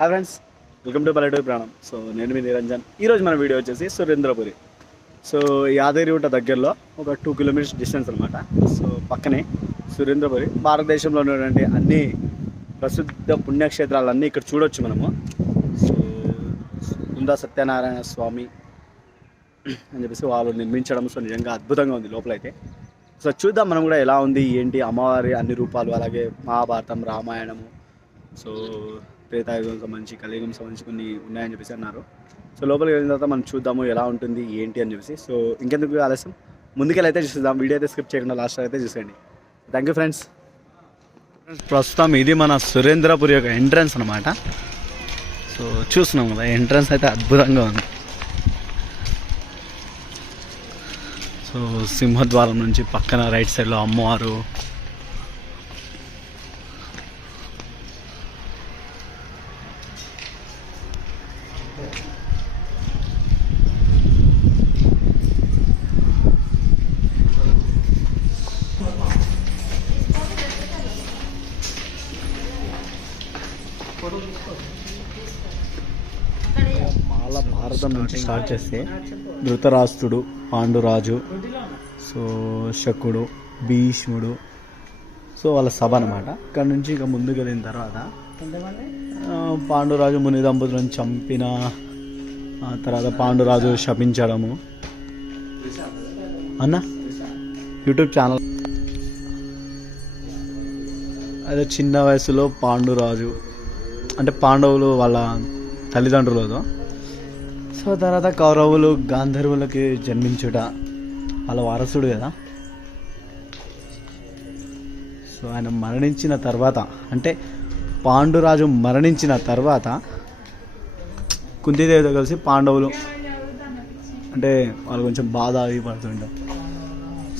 Hi friends, welcome to పల్లెటూరి ప్రాణం. So నేను మీ నిరంజన్. ఈరోజు మన వీడియో వచ్చేసి సురేంద్రపురి. సో యాదగిరిగుట్ట దగ్గరలో ఒక 2 కిలోమీటర్స్ డిస్టెన్స్ అనమాట. సో పక్కనే సురేంద్రపురి. భారతదేశంలో ఉన్నటువంటి అన్ని ప్రసిద్ధ పుణ్యక్షేత్రాలన్నీ ఇక్కడ చూడొచ్చు మనము. సో ఉందా సత్యనారాయణ స్వామి అని చెప్పేసి వాళ్ళు నిర్మించడం సో నిజంగా అద్భుతంగా ఉంది లోపలైతే. సో చూద్దాం మనం కూడా ఎలా ఉంది ఏంటి, అమ్మవారి అన్ని రూపాలు, అలాగే మహాభారతం, రామాయణము, సో త్రేతాయుగం సంబంధించి, కలియుగం సంబంధించి కొన్ని ఉన్నాయని చెప్పేసి అన్నారు. సో లోపలికి వెళ్ళిన తర్వాత మనం చూద్దాము ఎలా ఉంటుంది ఏంటి అని చెప్పేసి. సో ఇంకెందుకు ఆలస్యం, ముందుకెళ్ళైతే చూద్దాం. వీడియో అయితే స్కిప్ చేయకుండా లాస్ట్ అయితే చూసేయండి. Thank you friends. ప్రస్తుతం ఇది మన సురేంద్రపురి యొక్క ఎంట్రన్స్ అనమాట. సో చూస్తున్నాం కదా, ఎంట్రన్స్ అయితే అద్భుతంగా ఉంది. సో సింహద్వారం నుంచి పక్కన రైట్ సైడ్లో అమ్మవారు, భారతం నుంచి స్టార్ట్ చేస్తే ధృతరాష్ట్రుడు, పాండురాజు, సో శకుడు, భీష్ముడు, సో వాళ్ళ సభ అనమాట. ఇక్కడ నుంచి ఇక ముందుకు వెళ్ళిన తర్వాత పాండురాజు ముని దంపతులను చంపిన తర్వాత పాండురాజు శపించడము అన్న యూట్యూబ్ ఛానల్. అదే చిన్న వయసులో పాండురాజు అంటే పాండవులు వాళ్ళ తల్లిదండ్రులతో, సో తర్వాత కౌరవులు గాంధర్వులకి జన్మించుట, వాళ్ళ వారసుడు కదా. సో ఆయన మరణించిన తర్వాత అంటే పాండురాజు మరణించిన తర్వాత కుంతీదేవితో కలిసి పాండవులు అంటే వాళ్ళు కొంచెం బాధ అవి పడుతుంటారు.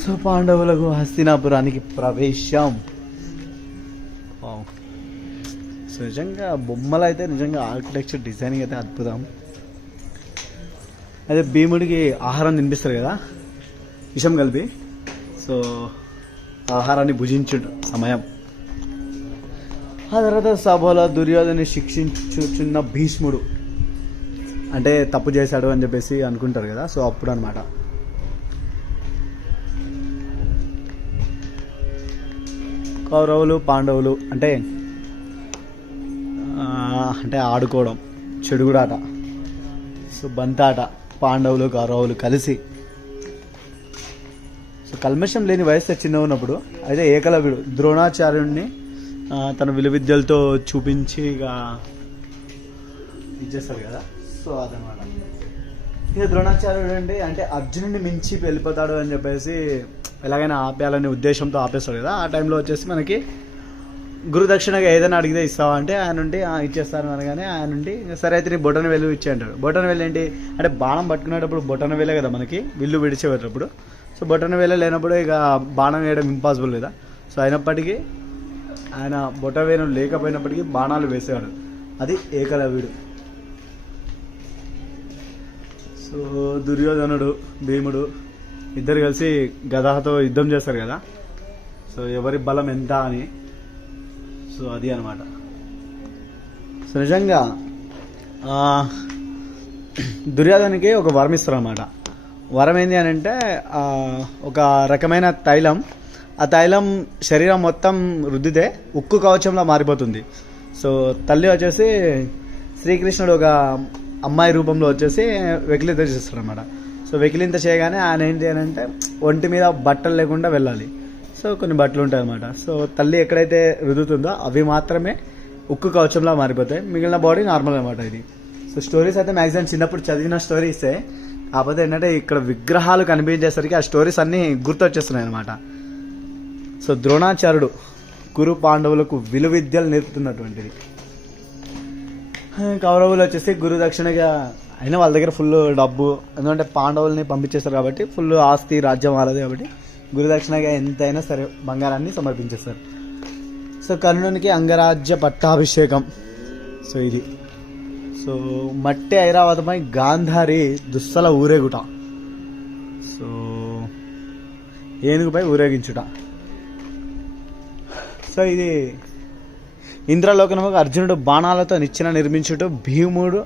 సో పాండవులకు హస్తినాపురానికి ప్రవేశం. సో నిజంగా బొమ్మలు అయితే నిజంగా ఆర్కిటెక్చర్ డిజైనింగ్ అయితే అద్భుతం. అదే భీముడికి ఆహారం తినిపిస్తారు కదా విషం కలిపి, సో ఆహారాన్ని భుజించు సమయం. ఆ తర్వాత సభలో దుర్యోధని శిక్షించుచున్న భీష్ముడు అంటే తప్పు చేశాడు అని చెప్పేసి అనుకుంటారు కదా, సో అప్పుడు అనమాట. కౌరవులు పాండవులు అంటే ఆడుకోవడం, చెడుగుడాట, సో బంతాట, పాండవులు కౌరవులు కలిసి. సో కల్మషం లేని వయసు చిన్న ఉన్నప్పుడు అయితే ఏకలవ్యుడు ద్రోణాచార్యుడిని తన విలువిద్యలతో చూపించి ఇక ఇచ్చేస్తారు కదా. సో అదనమాట. ఇక ద్రోణాచార్యుడు అంటే అర్జునుడిని మించి వెళ్ళిపోతాడు అని చెప్పేసి ఎలాగైనా ఆపేయాలనే ఉద్దేశంతో ఆపేస్తాడు కదా. ఆ టైంలో వచ్చేసి మనకి గురుదక్షిణగా ఏదైనా అడిగితే ఇస్తావా అంటే ఆయన ఉండి ఇచ్చేస్తాను అనగానే ఆయన ఉండి సరే అయితే నీ బొటన వెల్లు ఇచ్చే అంటాడు. బొటన వెల్లు ఏంటి అంటే బాణం పట్టుకునేటప్పుడు బొటన వేలే కదా మనకి విల్లు విడిచేటప్పుడు. సో బొటన వేలే లేనప్పుడు ఇక బాణం వేయడం ఇంపాసిబుల్ కదా. సో అయినప్పటికీ ఆయన బొటవేలు లేకపోయినప్పటికీ బాణాలు వేసేవాడు. అది ఏకలవ్యుడు. సో దుర్యోధనుడు, భీముడు ఇద్దరు కలిసి గదాతో యుద్ధం చేస్తారు కదా. సో ఎవరి బలం ఎంత అని, సో అది అనమాట. సో నిజంగా దుర్యోధనకి ఒక వరం ఇస్తారు అనమాట. వరం ఏంటి అని అంటే ఒక రకమైన తైలం, ఆ తైలం శరీరం మొత్తం రుద్దితే ఉక్కు కవచంలో మారిపోతుంది. సో తల్లి వచ్చేసి శ్రీకృష్ణుడు ఒక అమ్మాయి రూపంలో వచ్చేసి వెకిలింత చేస్తాడు అనమాట. సో వెకిలింత చేయగానే ఆయన ఏంటి అని అంటే ఒంటి మీద బట్టలు లేకుండా వెళ్ళాలి. సో కొన్ని బట్టలు ఉంటాయి అన్నమాట. సో తల్లి ఎక్కడైతే రుదుతుందో అవి మాత్రమే ఉక్కు కవచంలా మారిపోతాయి, మిగిలిన బాడీ నార్మల్ అనమాట ఇది. సో స్టోరీస్ అయితే మ్యాక్సిమం చిన్నప్పుడు చదివిన స్టోరీసే, కాకపోతే ఏంటంటే ఇక్కడ విగ్రహాలు కనిపించేసరికి ఆ స్టోరీస్ అన్నీ గుర్తొచ్చేస్తున్నాయి అనమాట. సో ద్రోణాచార్యుడు కురు పాండవులకు విలువిద్యలు నేర్పుతున్నటువంటిది. కౌరవులు వచ్చేసి గురుదక్షిణగా అయినా వాళ్ళ దగ్గర ఫుల్ డబ్బు, ఎందుకంటే పాండవుల్ని పంపించేస్తారు కాబట్టి ఫుల్ ఆస్తి రాజ్యం వాళ్ళది కాబట్టి గురుదక్షిణగా ఎంతైనా సరే బంగారాన్ని సమర్పించేస్తారు. సో కర్ణునికి అంగరాజ్య పట్టాభిషేకం. సో ఇది సో మట్టి ఐరావతమై గాంధారి దుస్సల ఊరేగుట, సో ఏనుగుపై ఊరేగించుట. సో ఇది ఇంద్రలోకమునకు అర్జునుడు బాణాలతో నిచ్చెన నిర్మించుట, భీముడు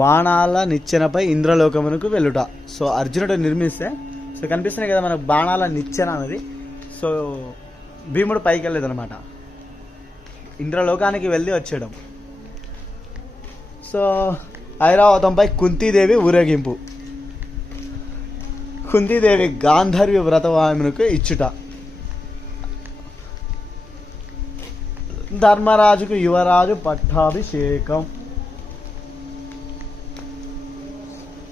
బాణాల నిచ్చెనపై ఇంద్రలోకమునకు వెళ్ళుట. సో అర్జునుడు నిర్మిస్తే, సో కనిపిస్తున్నాయి కదా మనకు బాణాల నిచ్చెన అనేది. సో భీముడు పైకి వెళ్ళలేదు అనమాట, ఇంద్రలోకానికి వెళ్ళి వచ్చేయడం. సో ఐరావతంపై కుంతీదేవి ఊరేగింపు. కుంతీదేవి గాంధర్వి వ్రతవామునకు ఇచ్చుట. ధర్మరాజుకు యువరాజు పట్టాభిషేకం.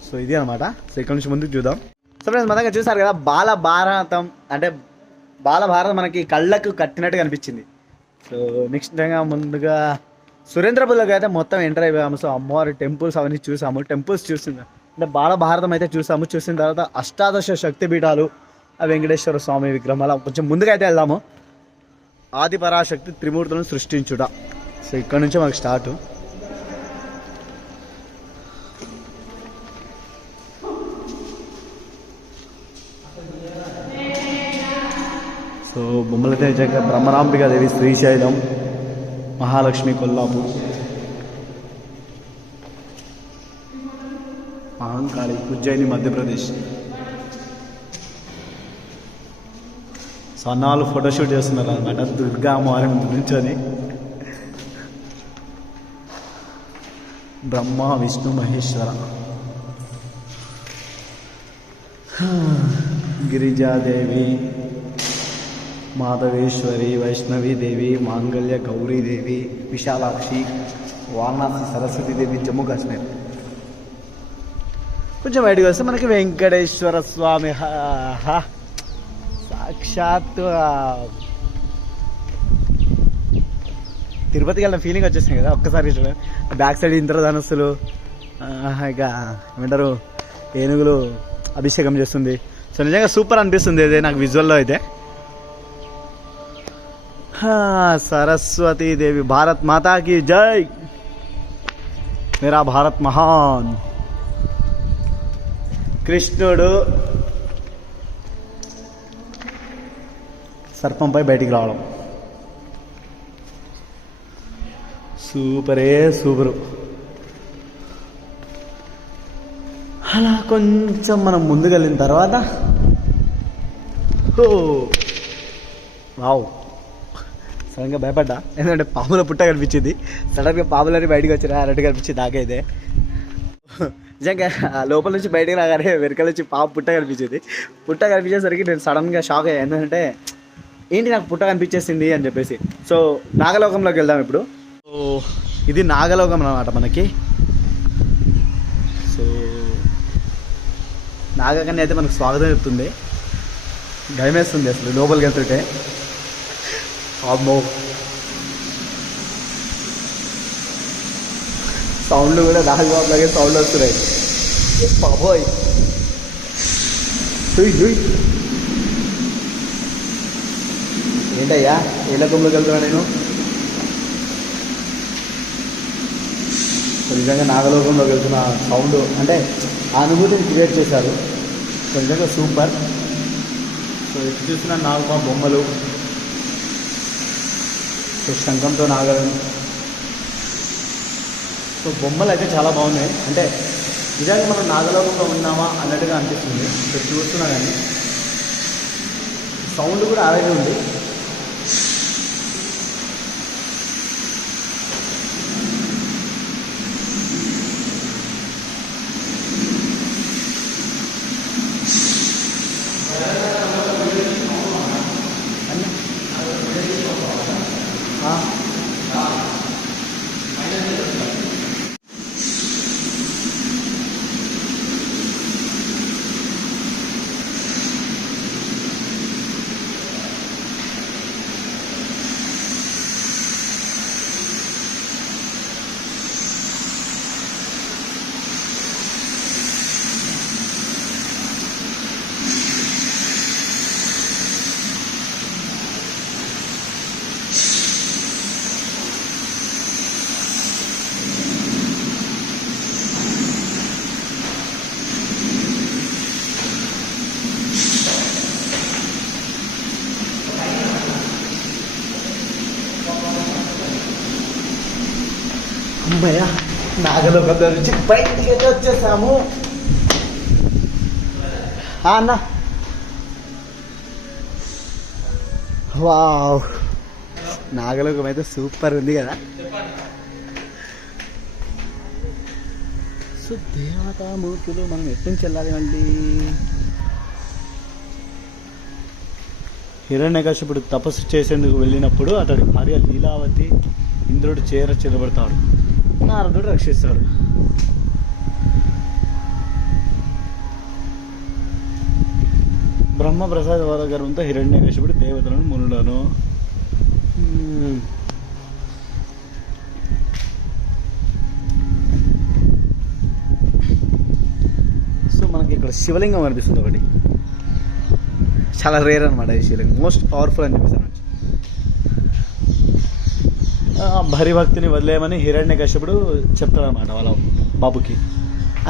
సో ఇది అనమాట. సో ఇక్కడ నుంచి ముందుకు చూద్దాం. సో ఫ్రెండ్స్ మన దగ్గర చూసారు కదా బాలభారతం, అంటే బాలభారతం మనకి కళ్ళకు కట్టినట్టు కనిపించింది. సో నెక్స్ట్ ముందుగా సురేంద్రపురంలోకి అయితే మొత్తం ఎంటర్ అయిపోయాము. సో అమ్మవారి టెంపుల్స్ అవన్నీ చూసాము. టెంపుల్స్ చూసింది అంటే బాలభారతం అయితే చూసాము. చూసిన తర్వాత అష్టాదశ శక్తి పీఠాలు, వెంకటేశ్వర స్వామి విగ్రహం, అలా కొంచెం ముందుగా అయితే వెళ్దాము. ఆది పరాశక్తి త్రిమూర్తులను సృష్టించుట. సో ఇక్కడ నుంచి మనకు స్టార్ట్. సో బొమ్మలైతే నిజంగా బ్రహ్మరాంబికాదేవి శ్రీశైలం, మహాలక్ష్మి కొల్లాపూర్, మహంకాళి ఉజ్జయిని మధ్యప్రదేశ్. సో అన్నాళ్ళు ఫోటోషూట్ చేస్తున్నారు అనమాట దుర్గా అమ్మవారి ముందు నుంచొని. బ్రహ్మ విష్ణు మహేశ్వర, గిరిజాదేవి, మాధవేశ్వరి, వైష్ణవీదేవి, మాంగళ్య గౌరీదేవి, విశాలాక్షి, వారణాసి సరస్వతీదేవి, జమ్మూ కాశ్మీర్. కొంచెం బయటకు వస్తే మనకి వెంకటేశ్వర స్వామి, సాక్షాత్ తిరుపతికి వెళ్ళిన ఫీలింగ్ వచ్చేసింది కదా ఒక్కసారి. బ్యాక్ సైడ్ ఇంద్రధనుస్సులు, ఇక ఏమంటారు ఏనుగులు అభిషేకం చేస్తుంది. సో నిజంగా సూపర్ అనిపిస్తుంది ఇది నాకు విజువల్లో అయితే. సరస్వతీదేవి, భారత్ మాతాకి జై, మేరా భారత్ మహాన్. కృష్ణుడు సర్పంపై బయటికి రావడం సూపరే సూపరు. అలా కొంచెం మనం ముందుకు వెళ్ళిన తర్వాత వావ్, సడన్గా భయపడ్డా, ఎందుకంటే పాముల పుట్ట కనిపించింది. సడన్గా పాములని బయటకు వచ్చి అన్నట్టు కనిపించింది నాకైతే. నిజంగా లోపల నుంచి బయటకు రాగానే వెనకాల నుంచి పాము పుట్ట కనిపించింది. పుట్ట కనిపించేసరికి నేను సడన్గా షాక్ అయ్యాను, ఎందుకంటే ఏంటి నాకు పుట్ట కనిపించేసింది అని చెప్పేసి. సో నాగలోకంలోకి వెళ్దాం ఇప్పుడు. సో ఇది నాగలోకం అన్నమాట మనకి. సో నాగకన్య అయితే మనకు స్వాగతం చెప్తుంది. భయమేస్తుంది అసలు లోపలికి వెళ్తుంటే. అమ్మో, సౌండ్లు కూడా నాగబాబులాగే సౌండ్లు వస్తున్నాయి. బాబోయ్, ఏంటయ్యా ఏ లోకంలోకి వెళ్తున్నా నేను? నిజంగా నాగలోకంలోకి వెళ్తున్న సౌండ్ అంటే ఆ అనుభూతిని క్రియేట్ చేశారు. సో నిజంగా సూపర్. సో ఇప్పుడు చూస్తున్న నాగమ్మ బొమ్మలు, సో శంఖంతో నాగరం. సో బొమ్మలు అయితే చాలా బాగున్నాయి. అంటే నిజంగా మనం నాగలోకంలో ఉన్నామా అన్నట్టుగా అనిపిస్తుంది. సో చూస్తున్నా కానీ సౌండ్ కూడా అలాగే ఉంది. అమ్మయ్య నాగలోకంలో నుంచి బయటికి అయితే వచ్చేసాము. అన్న వావ్, నాగలోకం అయితే సూపర్ ఉంది కదా. సో దేవతామూర్తులు మనం ఎక్కడి నుంచి వెళ్ళాలి మళ్ళీ? హిరణ్యకశిపుడు తపస్సు చేసేందుకు వెళ్ళినప్పుడు అతడి భార్య లీలావతి ఇంద్రుడు చిరబడతాడు, నారదుడు రక్షిస్తాడు. బ్రహ్మ ప్రసాద వరగర్వంతో హిరణ్యకశిపుడు దేవతలను మునులను సో మనకి ఇక్కడ శివలింగం కనిపిస్తుంది ఒకటి, చాలా రేర్ అనమాట ఈ శివలింగం, మోస్ట్ పవర్ఫుల్ అని చెప్పేసి అనొచ్చు. భక్తిని వదిలేయమని హిరణ్యకశిపుడు చెప్తాడు అనమాట వాళ్ళ బాబుకి.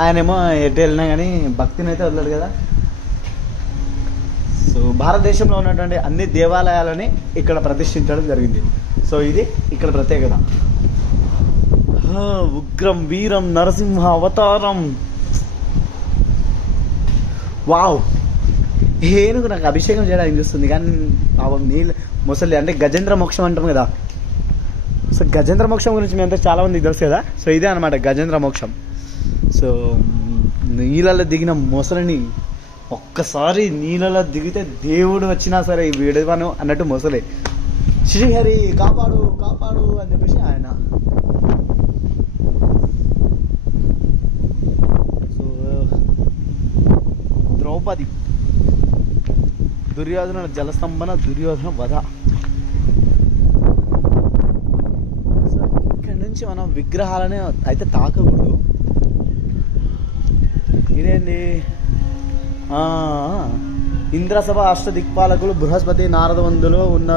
ఆయనేమో ఎటు వెళ్ళినా కానీ భక్తిని అయితే వదలడు కదా. సో భారతదేశంలో ఉన్నటువంటి అన్ని దేవాలయాలని ఇక్కడ ప్రతిష్ఠించడం జరిగింది. సో ఇది ఇక్కడ ప్రత్యేకత. ఉగ్రం వీరం నరసింహ అవతారం. వావ్, ఏనుగు నాకు అభిషేకం చేయడానికి చూస్తుంది కానీ పాపం నీళ్ళు ముసలి అంటే గజేంద్ర మోక్షం అంటాం కదా. సో గజేంద్ర మోక్షం గురించి మీ అంతా చాలా మందికి తెలుసు కదా. సో ఇదే అనమాట గజేంద్ర మోక్షం. సో నీళ్ళలో దిగిన మొసలిని ఒక్కసారి నీళ్ళలో దిగితే దేవుడు వచ్చినా సరే విడవను అన్నట్టు మొసలే. శ్రీహరి కాపాడు కాపాడు అని చెప్పేసి ఆయన. సో ద్రౌపది, దుర్యోధన జలస్తంభన, దుర్యోధన వధ. సో ఇక్కడ నుంచి మనం విగ్రహాలనే అయితే తాకకూడదు. ఇదేంటి, ఇంద్రసభ అష్టదిక్పాలకులు బృహస్పతి నారదవందులో ఉన్న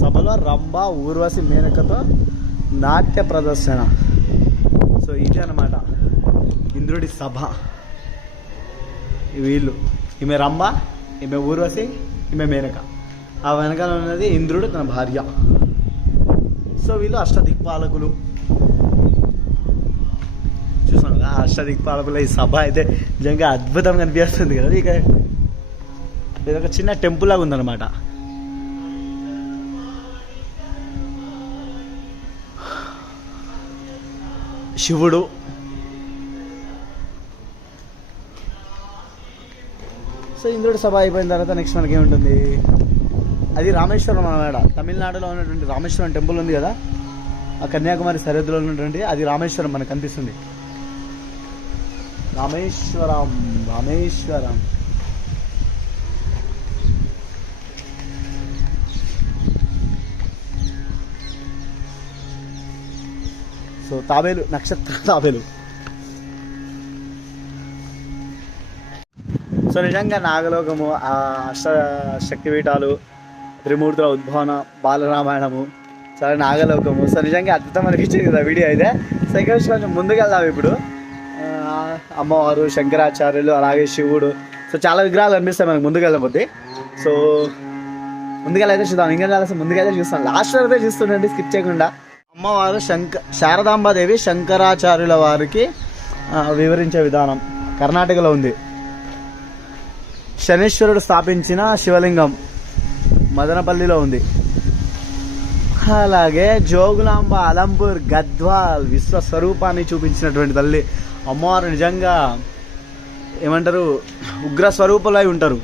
సభలో రంభ ఊర్వశి మేనకతో నాట్య ప్రదర్శన. సో ఇదే అనమాట ఇంద్రుడి సభ. వీళ్ళు, ఈమె రంభ, ఈమె ఊర్వశి, ఈమె మేనక. ఆ వెనకాల ఉన్నది ఇంద్రుడు తన భార్య. సో వీళ్ళు అష్టదిక్పాలకులు. చూసాం కదా అష్టదిక్పాలకుల ఈ సభ అయితే నిజంగా అద్భుతంగా అనిపిస్తుంది కదా. ఇక ఇదొక చిన్న టెంపుల్ లాగా ఉందన్నమాట. శివుడు, సో ఇంద్రుడి సభ అయిపోయిన తర్వాత నెక్స్ట్ మనకి ఏముంటుంది, అది రామేశ్వరం అన్నమాట. తమిళనాడులో ఉన్నటువంటి రామేశ్వరం టెంపుల్ ఉంది కదా, ఆ కన్యాకుమారి సరిహద్దులో ఉన్నటువంటి అది రామేశ్వరం మనకు కనిపిస్తుంది. రామేశ్వరం రామేశ్వరం. సో తాబేలు, నక్షత్ర తాబేలు. సో నిజంగా నాగలోకము, ఆ శక్తిపీఠాలు, త్రిమూర్తుల ఉద్భవన, బాలరామాయణము, చాలా నాగలోకము. సో నిజంగా అద్భుతం అనిపించింది కదా వీడియో అయితే. సో ఇక్కడ కొంచెం ముందుకెళ్దాం ఇప్పుడు. అమ్మవారు, శంకరాచార్యులు, అలాగే శివుడు, సో చాలా విగ్రహాలు కనిపిస్తాయి మనకు ముందుకెళ్ళకపోతే. సో ముందుకెళ్ళైతే చూద్దాం, ఇంకా ముందుకైతే చూస్తాం, లాస్ట్ వరకు అయితే చూస్తుండండి స్కిప్ చేయకుండా. అమ్మవారు శారదాంబాదేవి శంకరాచార్యుల వారికి వివరించే విధానం కర్ణాటకలో ఉంది. శనీశ్వరుడు స్థాపించిన శివలింగం మదనపల్లిలో ఉంది. అలాగే జోగులాంబ అలంపూర్ గద్వాల్ విశ్వస్వరూపాన్ని చూపించినటువంటి తల్లి అమ్మవారు. నిజంగా ఏమంటారు, ఉగ్ర స్వరూపులై ఉంటారు.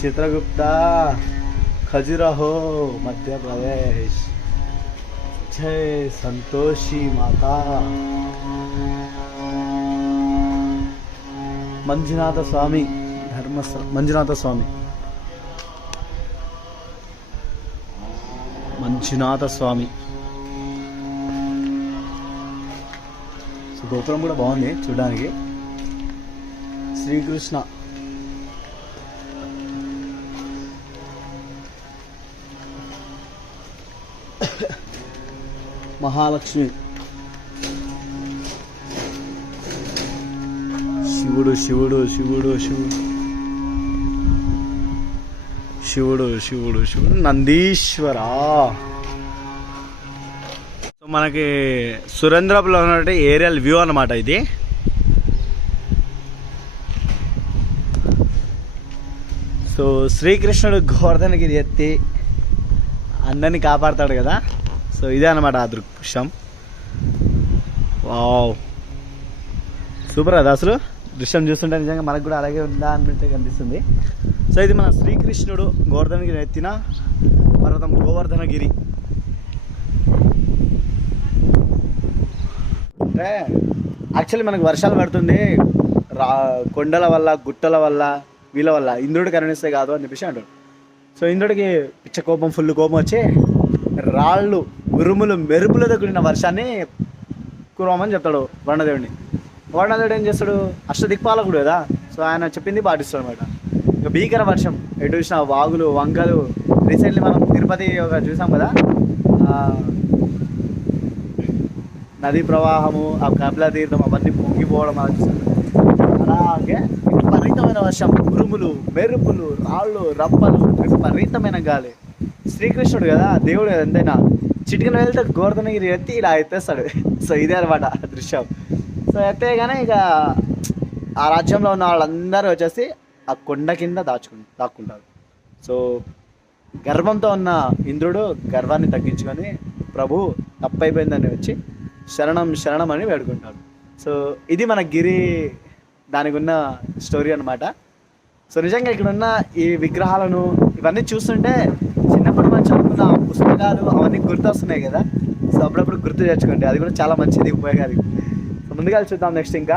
చిత్రగుప్త, ఖజురహో, మధ్యప్రదేశ్. జై సంతోషి మాతా. మంజునాథ స్వామి ధర్మస్థలం, మంజునాథ స్వామి, మంజునాథ స్వామి. సో గోపురం కూడా బాగుంది చూడడానికి. శ్రీకృష్ణ, మహాలక్ష్మి, శివుడు శివుడు శివుడు శివుడు శివుడు శివుడు శివుడు నందీశ్వర. సో మనకి సురేంద్రపులో ఉన్నటువంటి ఏరియల్ వ్యూ అన్నమాట ఇది. సో శ్రీకృష్ణుడు గోవర్ధనగిరి ఎత్తి అందరినీ కాపాడతాడు కదా. సో ఇదే అన్నమాట ఆ దృశ్యం. వావ్, సూపర్ కదా అసలు. దృశ్యం చూస్తుంటే నిజంగా మనకు కూడా అలాగే ఉందా అన్నట్టు కనిపిస్తుంది. సో ఇది మన శ్రీకృష్ణుడు గోవర్ధనగిరి ఎత్తిన పర్వతం గోవర్ధనగిరి. అంటే యాక్చువల్లీ మనకు వర్షాలు పడుతుంది కొండల వల్ల గుట్టల వల్ల వీళ్ళ వల్ల, ఇంద్రుడు కరుణిస్తే కాదు అని చెప్పేసి అంటాడు. సో ఇంద్రుడికి పిచ్చ కోపం, ఫుల్ కోపం వచ్చి రాళ్ళు ఉరుములు మెరుపులతో కూడిన వర్షాన్ని కురవమని చెప్తాడు వర్ణదేవుడిని. వర్ణదేవుడు ఏం చేస్తాడు, అష్టదిక్పాలకుడు కదా. సో ఆయన చెప్పింది పాటిస్తాడు అనమాట. ఇక భీకర వర్షం, ఎటు చూసిన వాగులు వంకలు. రీసెంట్లీ మనం తిరుపతి ఒక చూసాం కదా, నదీ ప్రవాహము, ఆ కపిల తీర్థం అవన్నీ పొంగిపోవడం అలా చూసాం. అలాగే విపరీతమైన వర్షం, ఉరుములు మెరుపులు రాళ్ళు రప్పలు, విపరీతమైన గాలి. శ్రీకృష్ణుడు కదా, దేవుడు కదా, ఎంతైనా చిటికన వెళ్తే గోవర్ధనగిరి ఎత్తి ఇలా ఎత్తేస్తాడు. సో ఇదే అనమాట దృశ్యం. సో ఎత్తేగానే ఇక ఆ రాజ్యంలో ఉన్న వాళ్ళందరూ వచ్చేసి ఆ కొండ కింద దాక్కుంటారు. సో గర్వంతో ఉన్న ఇంద్రుడు గర్వాన్ని తగ్గించుకొని ప్రభు తప్పైపోయిందని వచ్చి శరణం శరణం అని వేడుకుంటాడు. సో ఇది మన గిరి దానికి ఉన్న స్టోరీ అనమాట. సో నిజంగా ఇక్కడ ఉన్న ఈ విగ్రహాలను ఇవన్నీ చూస్తుంటే చిన్నప్పుడు మనం చదువుకున్న పుస్తకాలు అవన్నీ గుర్తొస్తున్నాయి కదా. సో అప్పుడప్పుడు గుర్తు తెచ్చుకోండి, అది కూడా చాలా మంచిది, ఉపయోగాలు. సో ముందుగా చూద్దాం నెక్స్ట్. ఇంకా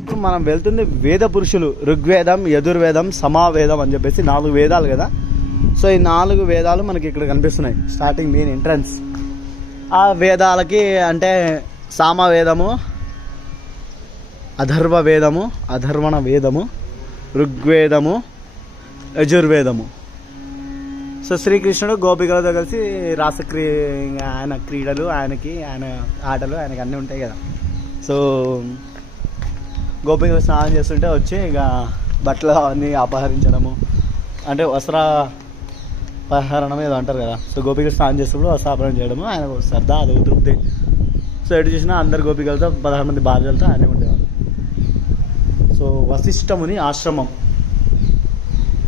ఇప్పుడు మనం వెళ్తుంది వేద పురుషులు, ఋగ్వేదం, యజుర్వేదం, సమావేదం అని చెప్పేసి 4 వేదాలు కదా. సో ఈ 4 వేదాలు మనకి ఇక్కడ కనిపిస్తున్నాయి. స్టార్టింగ్ మెయిన్ ఎంట్రన్స్ ఆ వేదాలకి అంటే సామవేదము, అథర్వ వేదము, అధర్వణ వేదము, ఋగ్వేదము, యజుర్వేదము. సో శ్రీకృష్ణుడు గోపికలతో కలిసి ఆయన క్రీడలు, ఆయన ఆటలు ఆయనకి అన్నీ ఉంటాయి కదా. సో గోపికలు స్నానం చేస్తుంటే వచ్చి ఇక బట్టలు అవన్నీ అపహరించడము, అంటే వస్త్రాపహరణం ఏదో అంటారు కదా. సో గోపికలు స్నానం చేసేటప్పుడు వస్త్రాపహరణ చేయడము ఆయన సరదా, అది తృప్తి. సో ఎటు చూసినా అందరు గోపికలతో 16 మంది భార్యలతో ఆయనే ఉండేవాళ్ళు. సో వశిష్ఠముని ఆశ్రమం.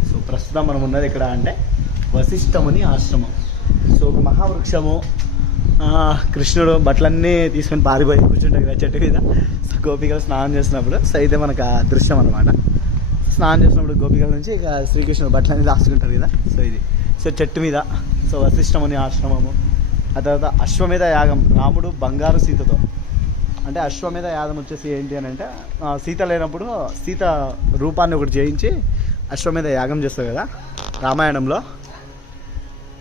సో ప్రస్తుతం మనం ఉన్నది ఇక్కడ అంటే వశిష్ఠముని ఆశ్రమం. సో ఒక మహావృక్షము, కృష్ణుడు బట్టలన్నీ తీసుకొని పారిపోయి కూర్చుంటాడు కదా చెట్టు మీద. సో గోపికలు స్నానం చేసినప్పుడు, సో ఇదే మనకు ఆ దృశ్యం అనమాట. స్నానం చేసినప్పుడు గోపికల నుంచి ఇక శ్రీకృష్ణుడు బట్టలన్నీ దాచుకుంటారు కదా. సో ఇది సో చెట్టు మీద. సో వశిష్ఠముని ఆశ్రమము. ఆ తర్వాత అశ్వమేధ యాగం, రాముడు బంగారు సీతతో. అంటే అశ్వమేధ యాగం వచ్చేసి ఏంటి అని అంటే సీత లేనప్పుడు సీత రూపాన్ని ఒకటి చేయించి అశ్వమేధ యాగం చేస్తారు కదా రామాయణంలో.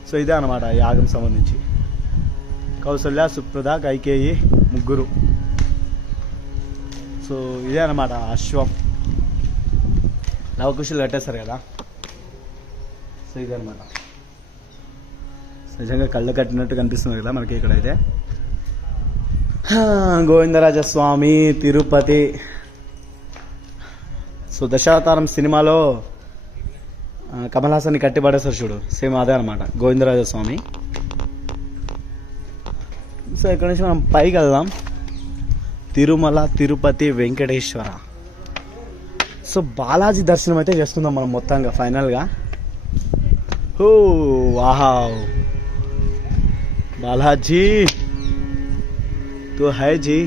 సో ఇదే అనమాట యాగం సంబంధించి. కౌసల్య, సుప్రద, కైకేయి ముగ్గురు. సో ఇదే అనమాట అశ్వం. లవకుశులు కట్టేస్తారు కదా. సో ఇదే అనమాట. నిజంగా కళ్ళు కట్టినట్టు కనిపిస్తుంది కదా మనకి ఇక్కడైతే. గోవిందరాజస్వామి తిరుపతి. సో దశావతారం సినిమాలో కమల్ హాసన్ని కట్టిపడేస్తారు చూడు, సేమ్ అదే అనమాట గోవిందరాజస్వామి. సో ఇక్కడ నుంచి మనం పైకి వెళ్దాం. తిరుమల తిరుపతి వెంకటేశ్వర. సో బాలాజీ దర్శనం అయితే చేసుకుందాం మనం మొత్తంగా ఫైనల్గా. ఓ వావ్, బాలాజీ తో హై జీ.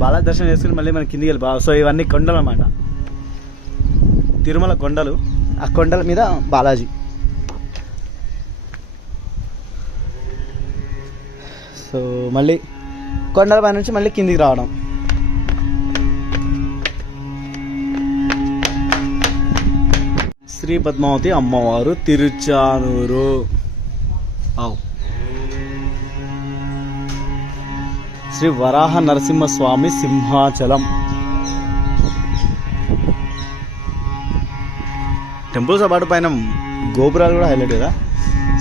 బాలాజీ దర్శనం చేసుకుని మళ్ళీ మనం కిందికి వెళ్ళిపోవాలి. సో ఇవన్నీ కొండలు అన్నమాట, తిరుమల కొండలు. ఆ కొండల మీద బాలాజీ. సో మళ్ళీ కొండల పై నుంచి మళ్ళీ కిందికి రావడం. శ్రీ పద్మావతి అమ్మవారు తిరుచానూరు. శ్రీ వరాహ నరసింహస్వామి సింహాచలం. టెంపుల్స్ పాటు పైన గోపురాలు కూడా హైలైట్ కదా.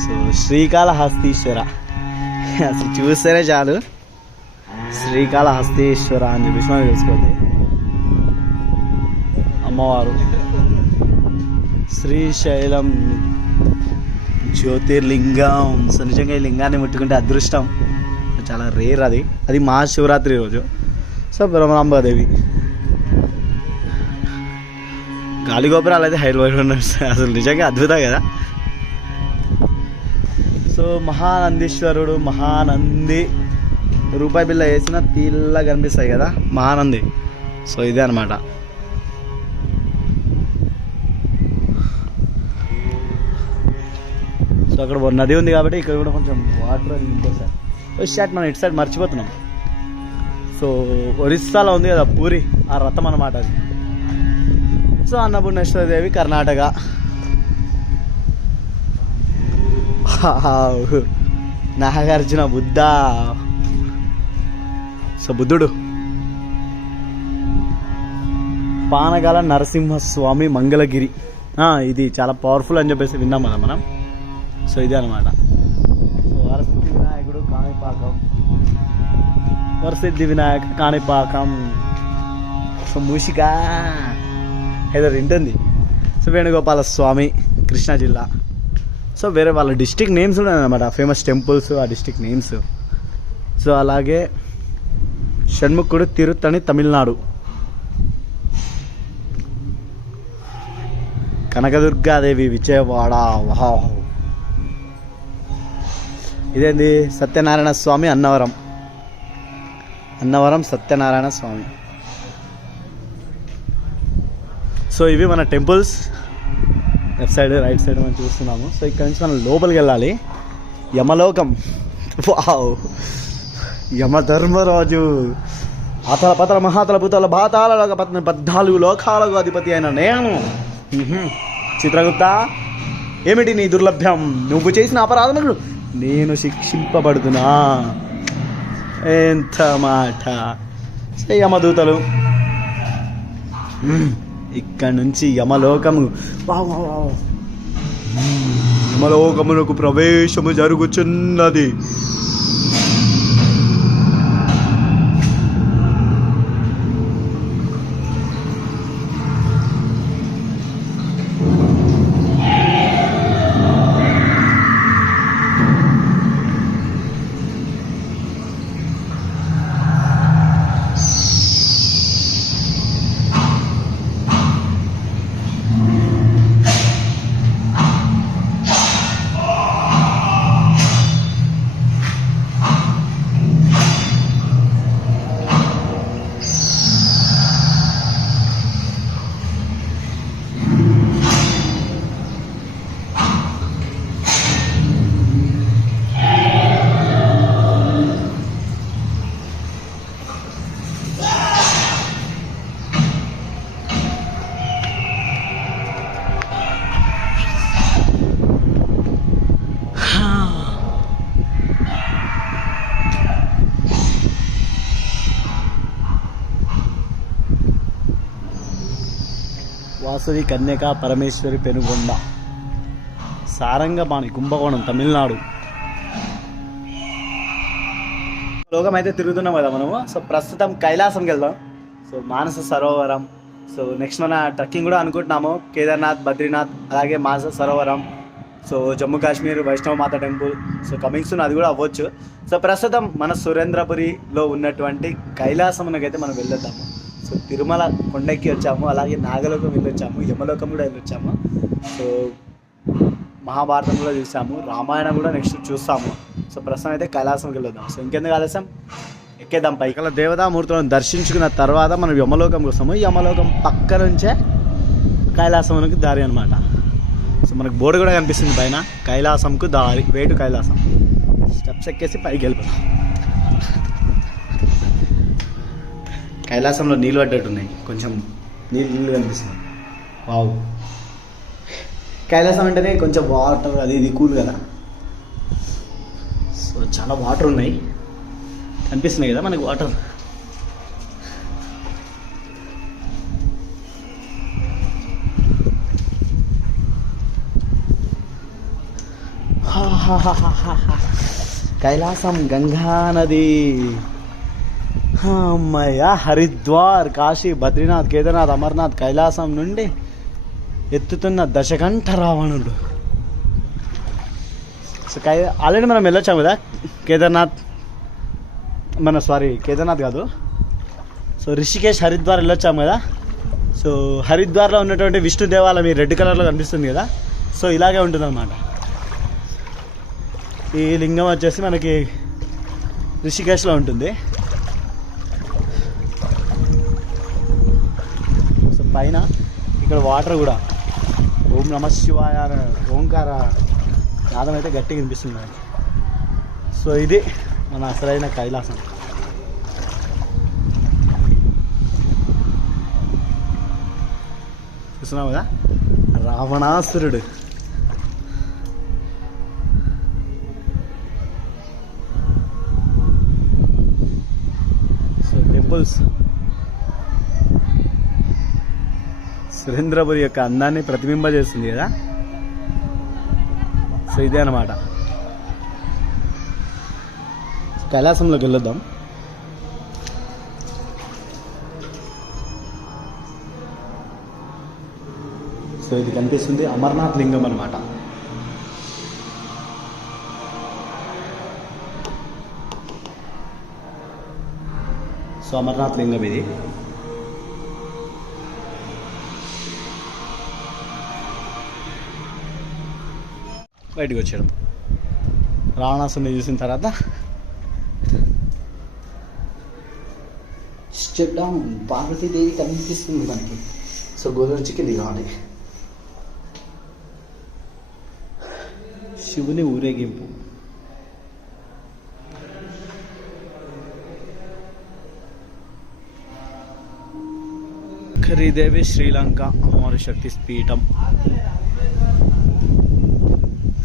సో శ్రీకాళహస్తీశ్వర, అసలు చూస్తేనే చాలు శ్రీకాళహస్తీశ్వర అని చెప్పేసి మనం తెలుసుకోండి. అమ్మవారు శ్రీశైలం జ్యోతిర్లింగం. సో నిజంగా ఈ లింగాన్ని ముట్టుకుంటే అదృష్టం, చాలా రేర్ అది. అది మహాశివరాత్రి రోజు. సో బ్రహ్మరాంబాదేవి గాలిగోపురాలు అయితే హైలైట్ ఉన్నాయి అసలు, నిజంగా అద్భుతం కదా. సో మహానందీశ్వరుడు, మహానంది రూపాయి బిల్ల వేసిన తీళ్ళ కనిపిస్తాయి కదా మహానంది. సో ఇదే అనమాట. సో అక్కడ నది ఉంది కాబట్టి ఇక్కడ కూడా కొంచెం వాటర్ నింపేస్తారు. షాట్ మనం ఇటు సైడ్ మర్చిపోతున్నాం. సో ఒరిస్సాలో ఉంది కదా పూరి, ఆ రథం అన్నమాట అది. సో అన్నపూర్ణేశ్వర దేవి కర్ణాటక. నాగార్జున బుద్ధ. సో బుద్ధుడు. పానగాల నరసింహస్వామి మంగళగిరి. ఇది చాలా పవర్ఫుల్ అని చెప్పేసి విన్నాం కదా మనం. సో ఇదే అనమాట. సో వరసిద్ధి వినాయకుడు కాణిపాకం, వరసిద్ధి వినాయక కాణిపాకం. సో మూషిక ఏదో వింటుంది. సో వేణుగోపాల స్వామి కృష్ణా జిల్లా. సో వేరే వాళ్ళ డిస్టిక్ నేమ్స్ ఉన్నాయన్నమాట, ఫేమస్ టెంపుల్స్, ఆ డిస్టిక్ నేమ్స్. సో అలాగే షణ్ముఖుడు తిరుత్తణి తమిళనాడు. కనకదుర్గాదేవి విజయవాడ. వావ్. ఇదేంది సత్యనారాయణ స్వామి అన్నవరం. అన్నవరం సత్యనారాయణ స్వామి. సో ఇవి మన temples. Left side right side మనం చూస్తున్నాము. సో ఇక్కడ నుంచి మనం లోపలికి వెళ్ళాలి. యమలోకం. వావ్. యమధర్మరాజు అతల పతల మహాతల పుతల భాతాల పత్ని 14 లోకాలకు అధిపతి అయిన నేను. చిత్రగుప్త, ఏమిటి నీ దుర్లభ్యం? నువ్వు చేసిన అపరాధములు నేను శిక్షింపబడుతున్నా. ఎంత మాట. యమదూతలు. ఇక్కడ నుంచి యమలోకము. యమలోకమునకు ప్రవేశము జరుగుచున్నది. వాసవి కన్యక పరమేశ్వరి పెనుగొండ. సారంగపాణి కుంభకోణం తమిళనాడు. లోకం అయితే తిరుగుతున్నాం కదా మనము. సో ప్రస్తుతం కైలాసంకి వెళ్దాం. So Manasa Sarovaram. So next మన ట్రెక్కింగ్ కూడా అనుకుంటున్నాము. కేదార్నాథ్, బద్రీనాథ్, అలాగే మానస సరోవరం. సో జమ్మూ కాశ్మీర్ వైష్ణవ మాత టెంపుల్. సో కమింగ్ సూన్ అది కూడా అవ్వచ్చు. సో ప్రస్తుతం మన సురేంద్రపురిలో ఉన్నటువంటి కైలాసమునకైతే మనం వెళ్ళొద్దాము. సో తిరుమల కొండకి వచ్చాము, అలాగే నాగలోకం వెళ్ళొచ్చాము, యమలోకం కూడా వెళ్ళొచ్చాము. సో మహాభారతం కూడా చూసాము, రామాయణం కూడా నెక్స్ట్ చూస్తాము. సో ప్రస్తుతం అయితే కైలాసంకి వెళ్ళొద్దాం. సో ఇంకెందుకు ఆలస్యం, ఎక్కేద్దాం పైకి. అలా దేవతామూర్తులను దర్శించుకున్న తర్వాత మనం యమలోకంకి వస్తాము. యమలోకం పక్క నుంచే కైలాసంకి దారి అనమాట. సో మనకు బోర్డు కూడా కనిపిస్తుంది పైన, కైలాసంకు దారి, వేటు కైలాసం. స్టెప్స్ ఎక్కేసి పైకి వెళ్ళిపోతాం. కైలాసంలో నీళ్ళు పడ్డట్టు ఉన్నాయి, కొంచెం నీళ్ళు కనిపిస్తుంది. వావ్. కైలాసం అంటేనే కొంచెం వాటర్ అది ఇది కూల్ కదా. సో చాలా వాటర్ ఉన్నాయి, కనిపిస్తున్నాయి కదా మనకి వాటర్. కైలాసం గంగా నది. అమ్మయ్య. హరిద్వార్, కాశీ, బద్రీనాథ్, కేదార్నాథ్, అమర్నాథ్, కైలాసం నుండి ఎత్తుతున్న దశకంఠ రావణుడు. సో ఆల్రెడీ మనం వెళ్ళొచ్చాము కదా కేదార్నాథ్, కేదార్నాథ్ కాదు, సో రిషికేష్ హరిద్వార్ వెళ్ళొచ్చాము కదా. సో హరిద్వార్లో ఉన్నటువంటి విష్ణు దేవాలయం ఈ రెడ్ కలర్లో కనిపిస్తుంది కదా, సో ఇలాగే ఉంటుందన్నమాట. ఈ లింగం వచ్చేసి మనకి రిషికేష్లో ఉంటుంది. సో పైన ఇక్కడ వాటర్ కూడా ఓం నమ శివాయ ఓంకార నాదం అయితే గట్టిగా వినిపిస్తుంది మనకి. సో ఇది మన అసలైన కైలాసం. చూస్తున్నావు కదా రావణాసురుడు. సో టెంపుల్స్ సురేంద్రపురి యొక్క అందాన్ని ప్రతిబింబజేస్తుంది కదా. సో ఇదే అన్నమాట. కైలాసంలోకి వెళ్ళొద్దాం. సో ఇది కనిపిస్తుంది అమర్నాథ్ లింగం అన్నమాట. సో అమర్నాథ్ లింగం ఇది. బయటకు వచ్చాడు రావణాసుని చూసిన తర్వాత స్టెప్ డౌన్. పార్వతీదేవి కనిపిస్తుంది మనకి. సో గోదావరి చికెన్ కావాలి. శివుని ఊరేగింపు. ఖరీదేవి శ్రీలంక అమ్మవారి శక్తి పీఠం.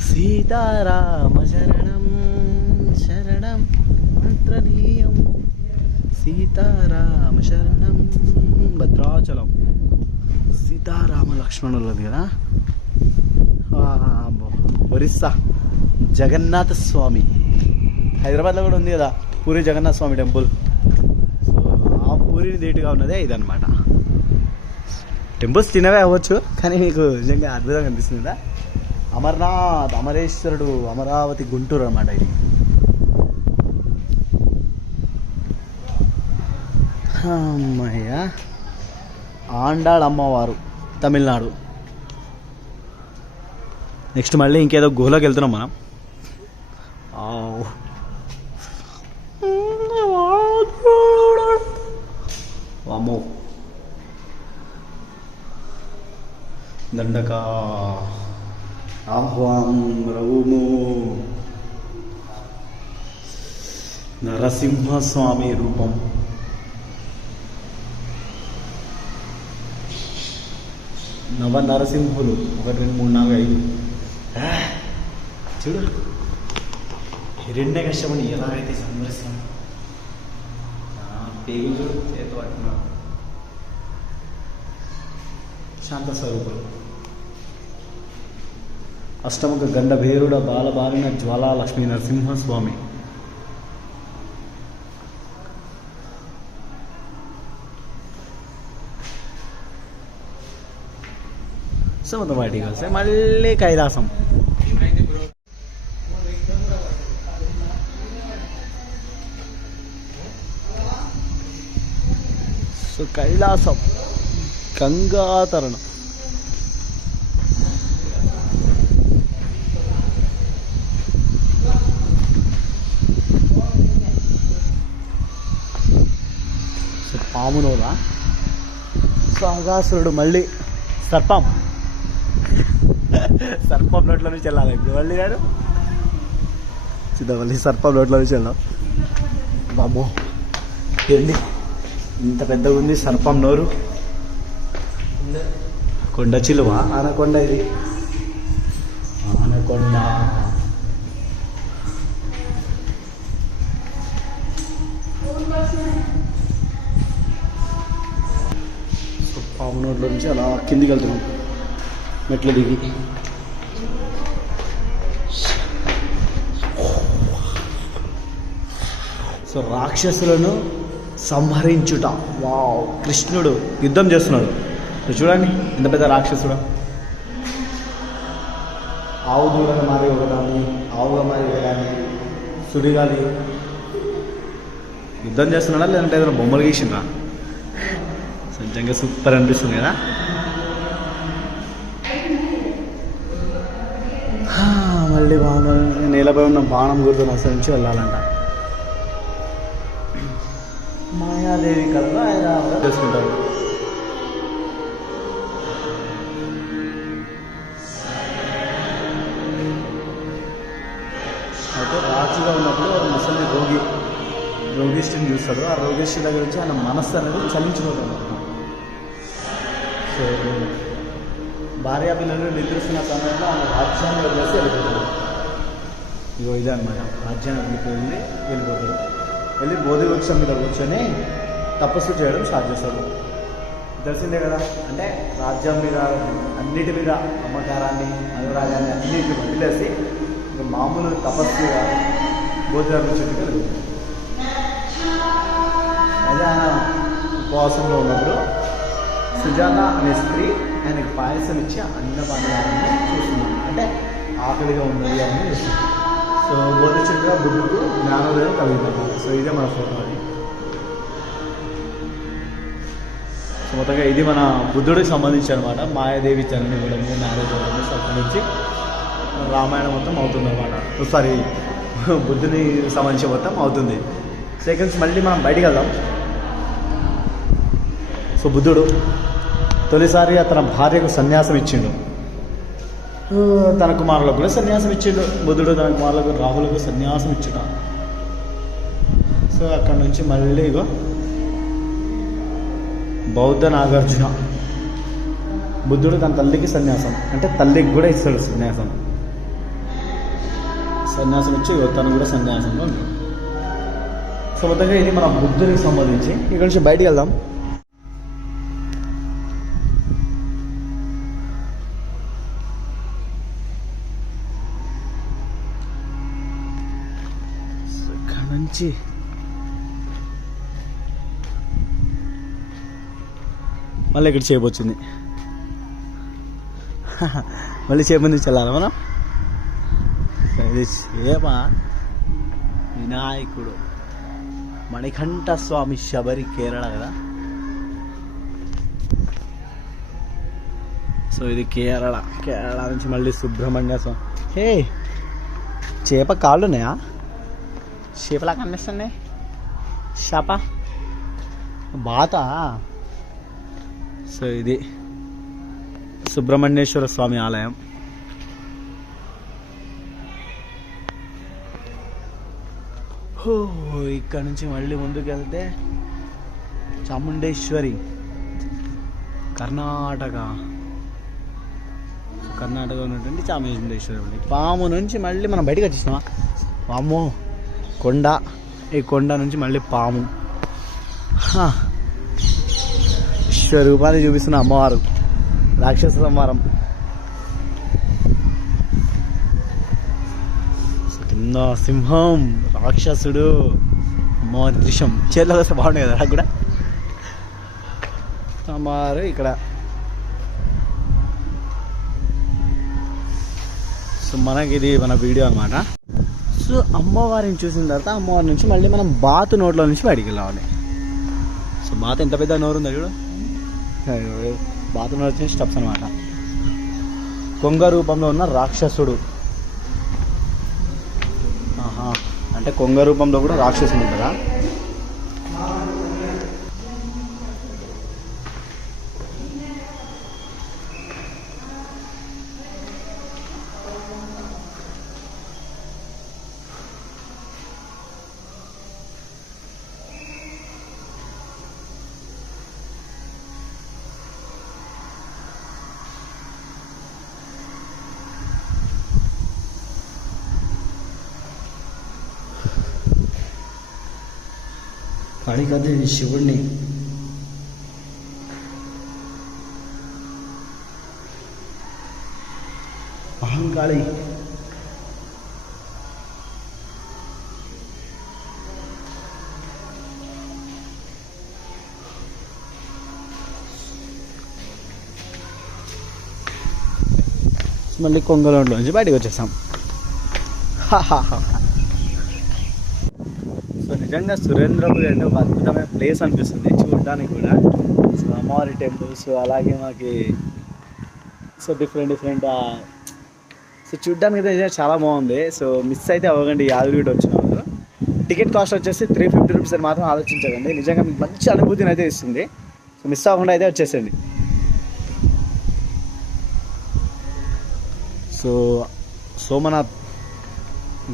సీతారామ శరణం శరణం మంత్రనీయం సీతారామ శరణం. భద్రాచలం సీతారామ లక్ష్మణులది కదా. ఒరిస్సా జగన్నాథ స్వామి. హైదరాబాద్లో కూడా ఉంది కదా పూరి జగన్నాథ స్వామి టెంపుల్. సో ఆ పూరిని ధీటుగా ఉన్నదే ఇదన్నమాట. టెంపుల్స్ చిన్నవే అవ్వచ్చు కానీ మీకు నిజంగా అద్భుతంగా అనిపిస్తుంది కదా. అమర్నాథ్ అమరేశ్వరుడు అమరావతి గుంటూరు అన్నమాట ఇది. అమ్మయ్య ఆండాళ్ అమ్మవారు తమిళనాడు. నెక్స్ట్ మళ్ళీ ఇంకేదో గుహలోకి వెళ్తున్నాం మనం. వామ్మో దండక ఆహ్వాం రఘుమో నరసింహస్వామి రూపం. నవ నరసింహులు 1 2 3 4 5. చూడు హిరణ్యకశ్యపుని ఎలాగైతే సంహరిస్తాం. పేగులు చేత పట్టిన శాంత స్వరూపులు. అష్టముఖ గండ భేరుడ బాలబాలిన జ్వాలా లక్ష్మీ నరసింహస్వామి. సో మొత్తం బయటికి కలిసి మళ్ళీ కైలాసం. సో కైలాసం గంగాతరణం. సో పామునోదా. సో అగాసురుడు మళ్ళీ సర్పం నోట్లో నుంచి వెళ్ళాలి ఇప్పుడు మళ్ళీ. నేను చూద్దాం మళ్ళీ సర్పం నోట్లో నుంచి వెళ్దాం. బాబో ఏంది ఇంత పెద్దగా ఉంది సర్పం నోరు. కొండ చిలువ ఆనకొండ ఇది. ఆనకొండ సో పాము నోట్లో నుంచి అలా కిందికి వెళ్తున్నాం మెట్లు దిగి. సో రాక్షసులను సంహరించుట. వావ్ కృష్ణుడు యుద్ధం చేస్తున్నాడు. చూడండి ఎంత పెద్ద రాక్షసుడు. ఆవు దూడగా మారి ఒకదాన్ని, ఆవుగా మారి వేయాలి, సుడిగాలి యుద్ధం చేస్తున్నాడా లేదంటే ఏదైనా బొమ్మలు గీసిందా? నిజంగా సూపర్ అనిపిస్తుంది కదా. మళ్ళీ బాణం నేలపై ఉన్న బాణం గుర్తు అసలు నుంచి వెళ్ళాలంట. మాయాదేవి కల్లా ఆయన చేసుకుంటారు. అయితే రాజుగా ఉన్నప్పుడు ముసలి రోగిష్టిని చూస్తాడు. ఆ రోగిష్టి దగ్గర నుంచి ఆయన మనస్సు అనేది చలించిపోతాడు. సో భార్యా పిల్లలు నిద్రిస్తున్న సమయంలో ఆయన రాజ్యాన్ని వదిలేసి వెళ్ళిపోతాడు. ఇగో ఇదే అనమాట, రాజ్యాన్ని వెళ్ళిపోతాడు. వెళ్ళి బోధి వృక్షం మీద కూర్చొని తపస్సు చేయడం స్టార్ట్ చేస్తాడు. తెలిసిందే కదా, అంటే రాజ్యం మీద అన్నిటి మీద అమ్మకారాన్ని అనురాగాన్ని అన్నిటిని వదిలేసి ఇంకా మామూలు తపస్సుగా బోధి వృక్షం మీద అదే ఆయన ఉపవాసంలో ఉన్నప్పుడు సుజాత అనే స్త్రీ ఆయనకి పాయసం ఇచ్చి అన్నపానీయాలని చూస్తున్నాను, అంటే ఆకలిగా ఉన్నది అని చూస్తుంది. సో బోధించుగా బుద్ధుడు జ్ఞానోదయం కలిగిందన్నమాట. సో ఇదే మన ఫోటో అది. సో మొత్తంగా ఇది మన బుద్ధుడికి సంబంధించి అనమాట. మాయాదేవి తనని ఇవ్వడము, మ్యారేజ్ అవ్వడము, సో అక్కడి నుంచి రామాయణం మొత్తం అవుతుంది అనమాట. సారీ, బుద్ధుని సంబంధించి మొత్తం అవుతుంది. సెకండ్స్ మళ్ళీ మనం బయటికి వెళ్దాం. సో బుద్ధుడు తొలిసారి తన భార్యకు సన్యాసం ఇచ్చిండు, తన కుమారులకు కూడా సన్యాసం ఇచ్చిండు. బుద్ధుడు తన కుమారులకు రాహులకు సన్యాసం ఇచ్చుట. సో అక్కడ నుంచి మళ్ళీ ఇగో బౌద్ధ నాగార్జున. బుద్ధుడు తన తల్లికి సన్యాసం, అంటే తల్లికి కూడా ఇస్తాడు సన్యాసం. సన్యాసం ఇచ్చి తను కూడా సన్యాసంలో ఉన్నాడు. సో మొత్తంగా ఇది మన బుద్ధుడికి సంబంధించి. ఇక్కడ నుంచి బయటికి వెళ్దాం. నుంచి మళ్ళీ ఇక్కడ చేప వచ్చింది. మళ్ళీ చేప నుంచి వెళ్ళాలి మనం. ఇది చేప వినాయకుడు మణికంఠ స్వామి శబరి కేరళ కదా. సో ఇది కేరళ నుంచి మళ్ళీ సుబ్రహ్మణ్య స్వామి. హే, చేప కాళ్ళు ఉన్నాయా? చేపలా కనిపిస్తున్నాయి. చేప బాత. సో ఇది సుబ్రహ్మణ్యేశ్వర స్వామి ఆలయం. ఇక్కడ నుంచి మళ్ళీ ముందుకు వెళ్తే చాముండేశ్వరి, కర్ణాటక ఉన్నటువంటి చాముండేశ్వరి. పాము నుంచి మళ్ళీ మనం బయటకు వచ్చేసినామా? పాము కొండ, ఈ కొండ నుంచి మళ్ళీ పాము. విశ్వరూపాన్ని చూపిస్తున్న అమ్మవారు, రాక్షస సంహారం. కింద సింహం, రాక్షసుడు, అమ్మవారి దృశ్యం. చేతిలో వస్తే బాగుండే కదా నాకు కూడా. అమ్మవారు ఇక్కడ. సో మనకి ఇది మన వీడియో అన్నమాట. సో అమ్మవారిని చూసిన తర్వాత అమ్మవారి నుంచి మళ్ళీ మనం బాతు నోట్లో నుంచి బయటికి వెళ్ళాలి. సో బాతు ఎంత పెద్ద నోరు ఉందో చూడు. బాతు నోరు వచ్చిన స్టెప్స్ అనమాట. కొంగ రూపంలో ఉన్న రాక్షసుడు. అంటే కొంగ రూపంలో కూడా రాక్షసుడు ఉంటుందా? కాళికాదేవి శివుడిని మహంకాళి. మళ్ళీ కొంగలోంట్లో నుంచి బయటకు వచ్చేసాం. సో నిజంగా సురేంద్రపురి అంటే ఒక అద్భుతమైన ప్లేస్ అనిపిస్తుంది చూడడానికి కూడా. సో అమ్మవారి టెంపుల్స్ అలాగే మనకి సో డిఫరెంట్ సో చూడడానికి అయితే చాలా బాగుంది. సో మిస్ అయితే అవ్వకండి యాదగిరిగుట్ట వచ్చిన వాళ్ళు. టికెట్ కాస్ట్ వచ్చేసి 350 రూపీస్ అని మాత్రం ఆలోచించకండి. నిజంగా మీకు మంచి అనుభూతిని అయితే ఇస్తుంది. సో మిస్ అవ్వకుండా అయితే వచ్చేసండి. సో సోమనాథ్,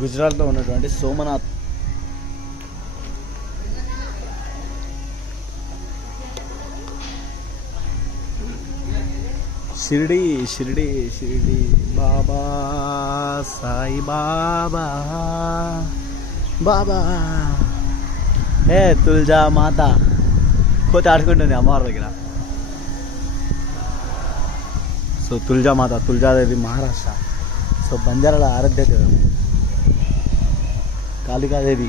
గుజరాత్లో ఉన్నటువంటి సోమనాథ్. షిరిడి బాబా సాయి బాబా బాబా తుల్జా మాత కోతి ఆడుకుంటుంది అమ్మవారి దగ్గర. సో తుల్జాదేవి మహారాష్ట్ర. సో బంజారాల ఆరాధ్య దేవం. కాళికాదేవి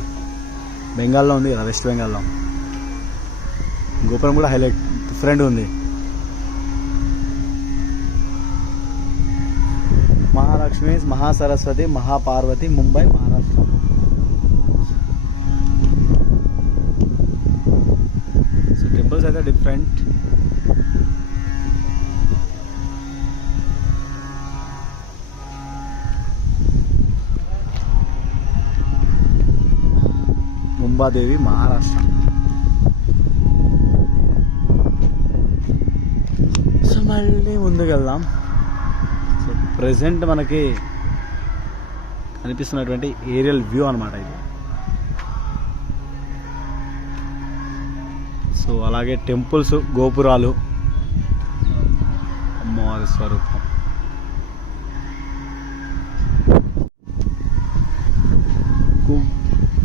బెంగాల్లో ఉంది కదా, వెస్ట్ బెంగాల్లో. గోపురం కూడా హైలైట్ డిఫరెంట్ ఉంది. మహాలక్ష్మి, మహాసరస్వతి, మహాపార్వతి, ముంబై, మహారాష్ట్ర. సో టెంపుల్స్ అయితే డిఫరెంట్. ముంబాదేవి మహారాష్ట్ర. సో మళ్ళీ ముందుకు వెళ్దాం. సో ప్రెజెంట్ మనకి కనిపిస్తున్నటువంటి ఏరియల్ వ్యూ అనమాట ఇది. సో అలాగే టెంపుల్స్, గోపురాలు, అమ్మవారి స్వరూపం.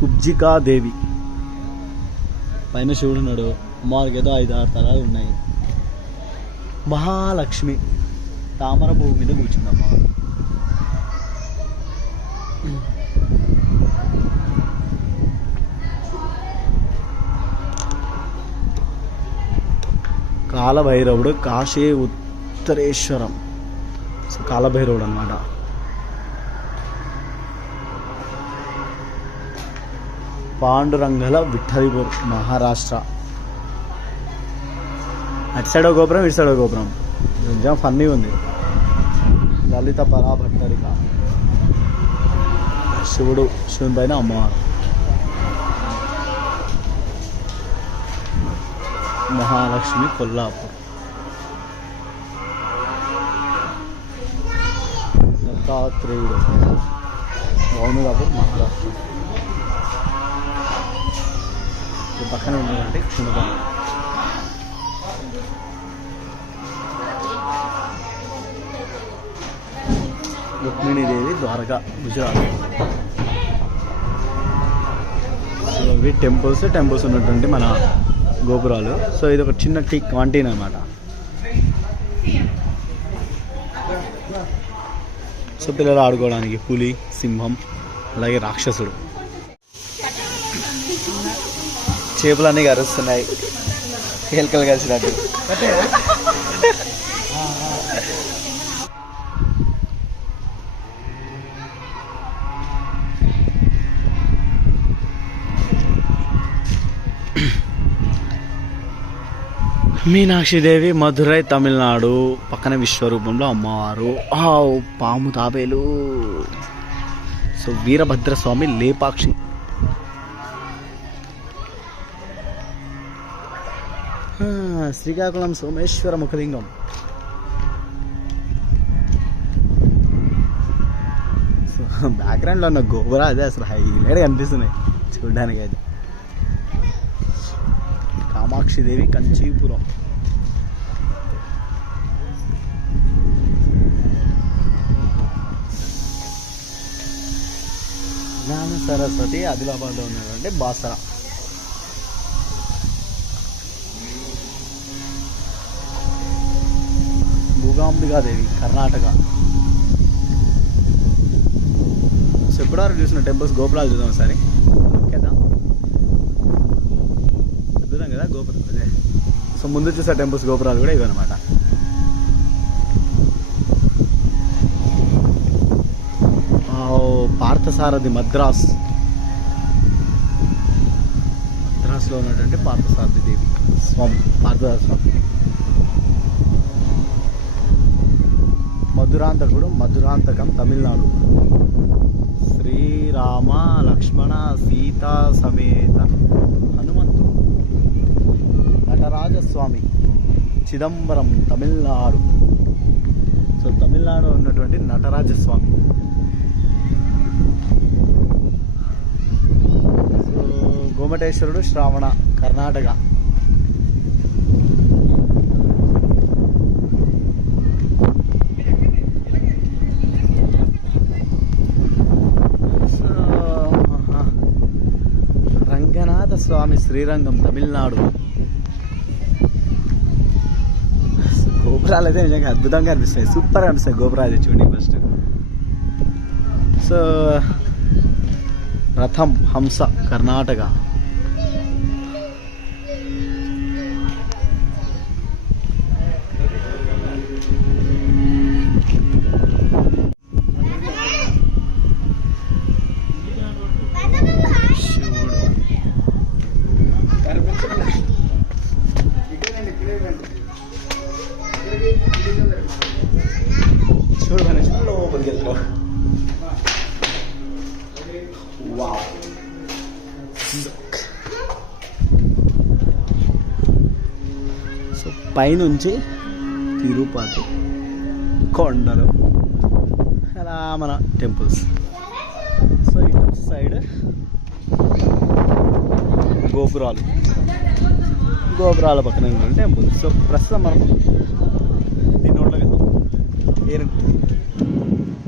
కుబ్జికాదేవి పైన శివుడు ఉన్నాడు. అమ్మవారికి ఏదో 5-6 తలాలు ఉన్నాయి. మహాలక్ష్మి తామర పువ్వు మీద కూర్చుంది అమ్మవారు. కాలభైరవుడు కాశీ ఉత్తరేశ్వరం. సో కాలభైరవుడు అన్నమాట. పాండురంగల విఠలిపూర్ మహారాష్ట్ర. అటు సైడ్ ఒక గోపురం, ఇటు సైడ్ ఒక గోపురం. నిజం ఫన్నీ ఉంది. లలిత పరాభట్టరిక. శివుని పైన అమ్మవారు. మహాలక్ష్మి కొల్లాపూర్. దత్తాత్రేయుడు మౌనగాపూర్ మహారాష్ట్ర. పక్కన ఉన్నదంటే క్షుణుగా. రుక్మిణీదేవి ద్వారకా గుజరాత్. సో ఇవి టెంపుల్స్ ఉన్నటువంటి మన గోపురాలు. సో ఇది ఒక చిన్న క్యాంటీన్ అన్నమాట. సో పిల్లలు ఆడుకోవడానికి పులి, సింహం, అలాగే రాక్షసుడు. చేపలన్నీ కరుస్తున్నాయి ఎలుకలు కలిసినట్టు. మీనాక్షిదేవి మధురై తమిళనాడు. పక్కన విశ్వరూపంలో అమ్మవారు. పాము తాబేలు. సో వీరభద్రస్వామి లేపాక్షి. శ్రీకాకుళం సోమేశ్వర ముఖలింగం. సో బ్యాక్గ్రౌండ్లో ఉన్న గోపురా అదే అసలు హైలైట్ కనిపిస్తున్నాయి చూడడానికి అయితే. కామాక్షిదేవి కంచీపురం. జ్ఞాన సరస్వతి ఆదిలాబాద్లో ఉన్నటువంటి బాసరా. మూగాంబికాదేవి కర్ణాటక. సో ఎప్పుడో చూసిన టెంపుల్స్ గోపురాలు చూద్దాం ఒకసారి. చూద్దాం కదా గోపురం. అదే సో ముందు చూసే టెంపుల్స్ గోపురాలు కూడా ఇవన్నమాట. పార్థసారథి మద్రాస్లో ఉన్నటువంటి పార్థసారథి దేవి స్వామి, పార్థసారథి స్వామి. మధురాంతకుడు, మధురాంతకం తమిళనాడు. శ్రీరామ లక్ష్మణ సీతా సమేత హనుమంతుడు. నటరాజస్వామి, చిదంబరం తమిళనాడు. సో తమిళనాడు ఉన్నటువంటి నటరాజస్వామి. సో గోమటేశ్వరుడు శ్రావణ, కర్ణాటక. రంగనాథ స్వామి, శ్రీరంగం తమిళనాడు. గోపురాలు అయితే నిజంగా అద్భుతంగా అనిపిస్తాయి, సూపర్ అనిపిస్తాయి గోపురాలు చూడండి ఫస్ట్. సో రథం, హంస, కర్ణాటక. చూడు లోపలికి వెళ్తాం. వావ్. సో పైనుంచి తిరుపతి కొండలు, అలా మన టెంపుల్స్. సో ఇటు సైడ్ గోపురాల పక్కన ఉన్న టెంపుల్. సో ప్రస్తుతం మనం దీని నోట్లోకి ఏనుగు.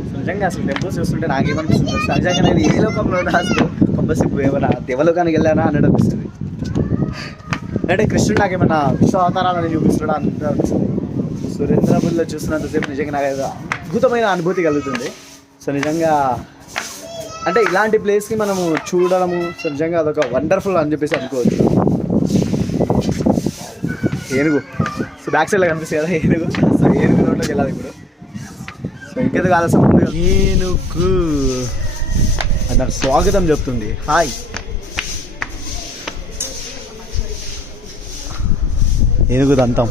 సో నిజంగా అసలు టెంపుల్స్ చూస్తుంటే నాకేమనిపిస్తుంది, సహజంగా నేను ఏ లోకంలో అసలు కొంపసిప్పు ఏమైనా దేవలోకానికి వెళ్ళానా అన్నట్టు అనిపిస్తుంది. అంటే కృష్ణుడు నాకేమన్నా విశ్వ అవతారాలని చూపిస్తున్నాడు అనిపిస్తుంది. సురేంద్రపురిలో చూస్తున్నంతసేపు నిజంగా నాకు అద్భుతమైన అనుభూతి కలుగుతుంది. సో నిజంగా అంటే ఇలాంటి ప్లేస్కి మనము చూడడము, సో నిజంగా అదొక వండర్ఫుల్ అని చెప్పేసి అనుకోవచ్చు. ఏనుగు, సో బ్యాక్ సైడ్లో కనిపిస్తుంది కదా ఏనుగు. సో ఏనుగు రోడ్లోకి వెళ్ళాలి ఇప్పుడు. సో ఇంకేదో కావాల్సిన ఏనుగు అది నాకు స్వాగతం చెప్తుంది, హాయ్. ఏనుగు దంతం,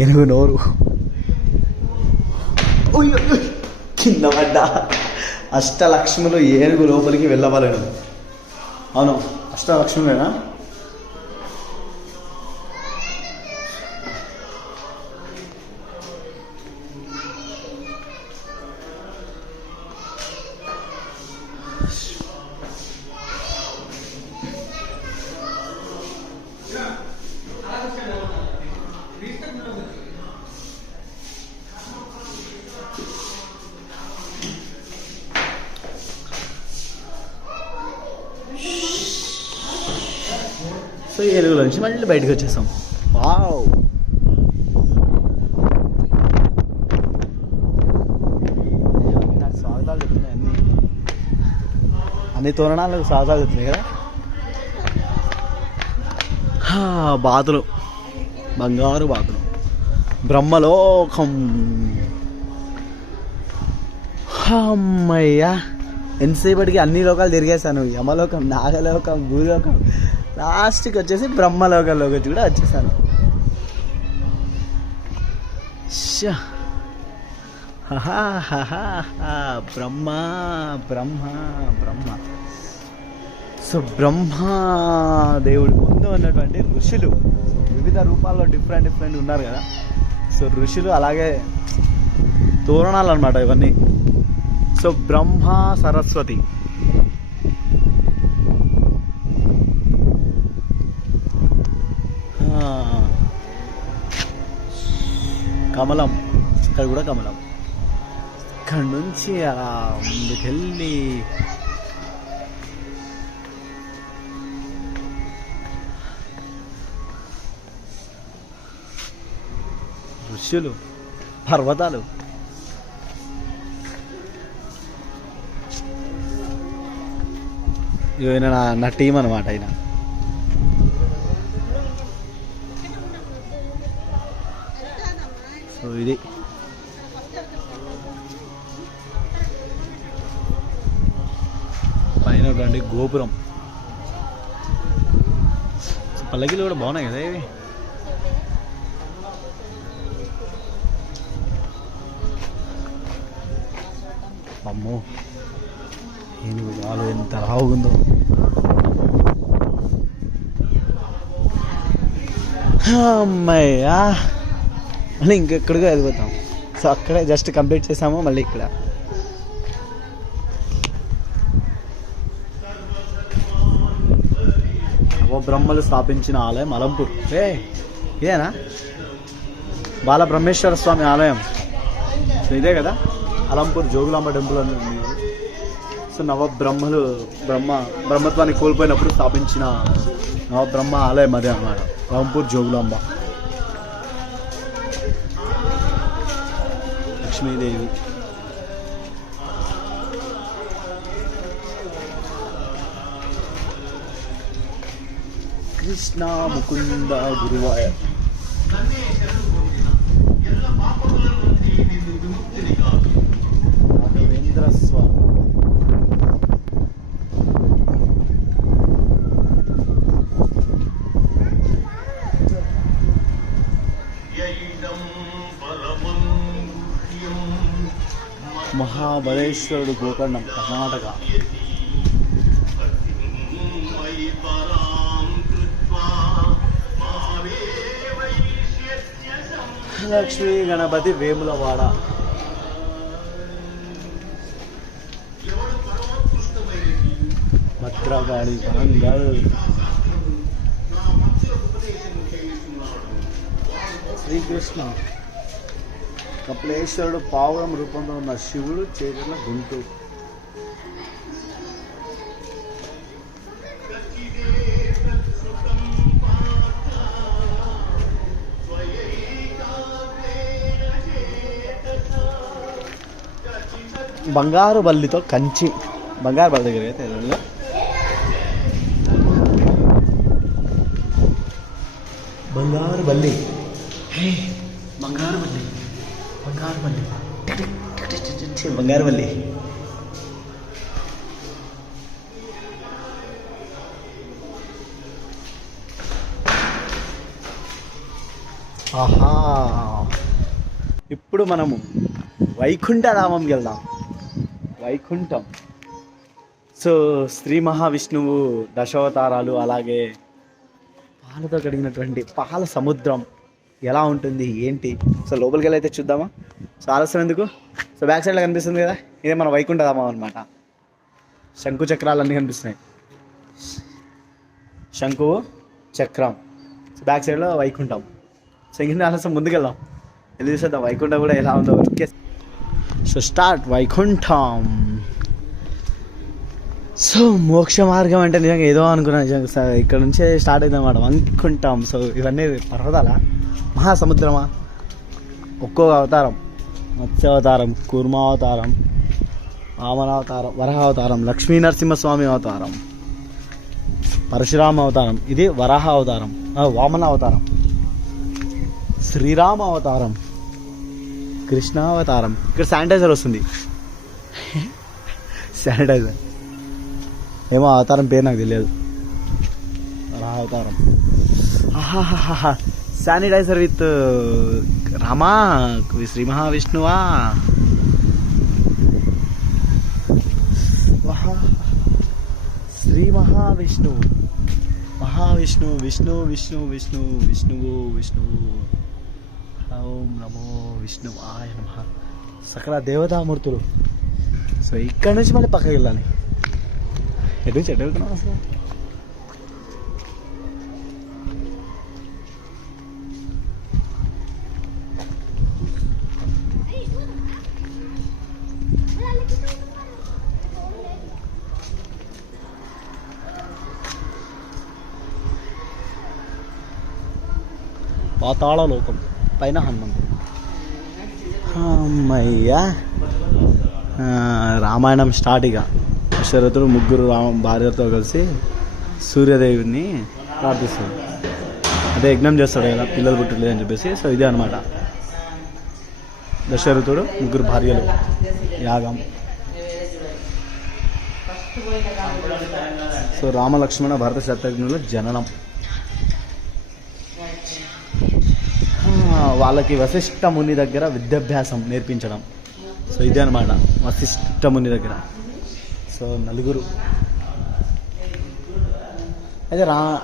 ఏనుగు నోరు, కింద పడ్డా. అష్టలక్ష్ములు ఏనుగు లోపలికి వెళ్ళవలను. అవును, అష్టలక్ష్ములేనా? సో ఏనుగుల నుంచి మళ్ళీ బయటకు వచ్చేసాం. వావ్, నాకు స్వాగతాలు చెప్తున్నాయి, అన్ని తోరణాలకు స్వాగతాలు చెప్తున్నాయి కదా. బాతులు, బంగారు బాతులు, బ్రహ్మలోకం. అమ్మయ్యా, ఎంతసేపటికి అన్ని లోకాలు తిరిగేశాను. యమలోకం, నాగలోకం, భూలోకం, లాస్ట్కి వచ్చేసి బ్రహ్మలోకంలోకి వచ్చి కూడా వచ్చేసాను. బ్రహ్మ బ్రహ్మ బ్రహ్మ. సో బ్రహ్మదేవుడి ముందు ఉన్నటువంటి ఋషులు వివిధ రూపాల్లో డిఫరెంట్ ఉన్నారు కదా. సో ఋషులు అలాగే తోరణాలు అన్నమాట ఇవన్నీ. సో బ్రహ్మ సరస్వతి, కమలం, ఇక్కడ కూడా కమలం. ఇక్కడ నుంచి అలా ముందుకెళ్ళి ఋషులు, పర్వతాలు. ఈయన నా టీం అనమాట. ఆయన సో ఇది చూడండి గోపురం. పల్లకిలు కూడా బాగున్నాయి కదా ఇవి. అమ్మో ఏనుగు వాళ్ళు ఎంత రావుందో. అమ్మాయ్యా మళ్ళీ ఇంకెక్కడికో వెళ్ళిపోతాం. సో అక్కడే జస్ట్ కంప్లీట్ చేసాము. మళ్ళీ ఇక్కడ బ్రహ్మలు స్థాపించిన ఆలయం అలంపూర్. ఇదేనా బాలబ్రహ్మేశ్వర స్వామి ఆలయం? సో ఇదే కదా అలంపూర్ జోగులాంబ టెంపుల్ అని ఉంది. సో బ్రహ్మత్వాన్ని కోల్పోయినప్పుడు స్థాపించిన నవబ్రహ్మ ఆలయం అదే అన్నమాట, అలంపూర్ జోగులాంబ. లక్ష్మీదేవి. కృష్ణ ముకుంద గురువాయ. రాఘవేంద్ర స్వామి. మహాబలేశ్వరుడు గోకర్ణం కర్ణాటక. లక్ష్మీ గణపతి వేములవాడ. భద్రకాళి వరంగల్. శ్రీకృష్ణ కపిలేశ్వరుడు పావురం రూపంలో ఉన్న శివుడు చేతుల గుంటూరు. బంగారు బల్లితో కంచి. బంగారు బల్లి దగ్గర అయితే బంగారు బల్లి. బంగారు బల్లి బంగారు బల్లి బంగారు బల్లి. ఆహా ఇప్పుడు మనము వైకుంఠధామంకి వెళ్దాం. వైకుంఠం. సో శ్రీ మహావిష్ణువు దశావతారాలు, అలాగే పాలతో కడిగినటువంటి పాల సముద్రం ఎలా ఉంటుంది ఏంటి. సో లోపలికి వెళ్ళి అయితే చూద్దామా. సో ఆలస్యం ఎందుకు. సో బ్యాక్ సైడ్లో కనిపిస్తుంది కదా, ఇదే మన వైకుంఠధామం అనమాట. శంకు చక్రాలు అన్నీ కనిపిస్తున్నాయి. శంకు చక్రం. సో బ్యాక్ సైడ్లో వైకుంఠం. సో ఇంక ఆలస్యం ముందుకెళ్దాం, వెళ్ళి చూసేద్దాం వైకుంఠం కూడా ఎలా ఉందో. So start Vaikuntham. సో మోక్ష మార్గం అంటే నిజంగా ఏదో అనుకున్నాను. నిజంగా ఇక్కడ నుంచే స్టార్ట్ అయింది అన్నమాట వైకుంఠం. సో ఇవన్నీ పర్వతాల మహాసముద్రమా. ఒక్కొక్క అవతారం, మత్స్యావతారం, కూర్మావతారం, వామనావతారం, వరాహావతారం, లక్ష్మీ నరసింహస్వామి అవతారం, పరశురామ అవతారం, ఇది వరాహ అవతారం, వామన అవతారం, శ్రీరామ అవతారం, కృష్ణావతారం. ఇక్కడ శానిటైజర్ వస్తుంది. శానిటైజర్ ఏమో అవతారం పేరు నాకు తెలియదు. అవతారం. ఆహాహా శానిటైజర్ విత్ రామా శ్రీ మహావిష్ణువా. శ్రీ మహావిష్ణువు మహావిష్ణువు విష్ణు విష్ణు విష్ణు విష్ణువు విష్ణువు. ఓం నమో విష్ణువాయ నమః. సకల దేవతామూర్తులు. సో ఇక్కడ నుంచి మళ్ళీ పక్కకి వెళ్ళాలి. ఎటు నుంచి ఎటు వెళ్తున్నాం అసలు. పాతాళ లోకం పైన హనుమంతుడు. అమ్మయ్యా రామాయణం స్టార్ట్. ఇక దశరథుడు ముగ్గురు భార్యతో కలిసి సూర్యదేవుని ప్రార్థిస్తాడు. అదే యజ్ఞం చేస్తాడు కదా పిల్లలు పుట్టలేదు అని చెప్పేసి. సో ఇదే అనమాట దశరథుడు ముగ్గురు భార్యలు యాగం. సో రామలక్ష్మణ భరత శత్రుఘ్నుల జననం. వాళ్ళకి వశిష్ఠ ముని దగ్గర విద్యాభ్యాసం నేర్పించడం. సో ఇదే అనమాట వశిష్ఠ ముని దగ్గర. సో నలుగురు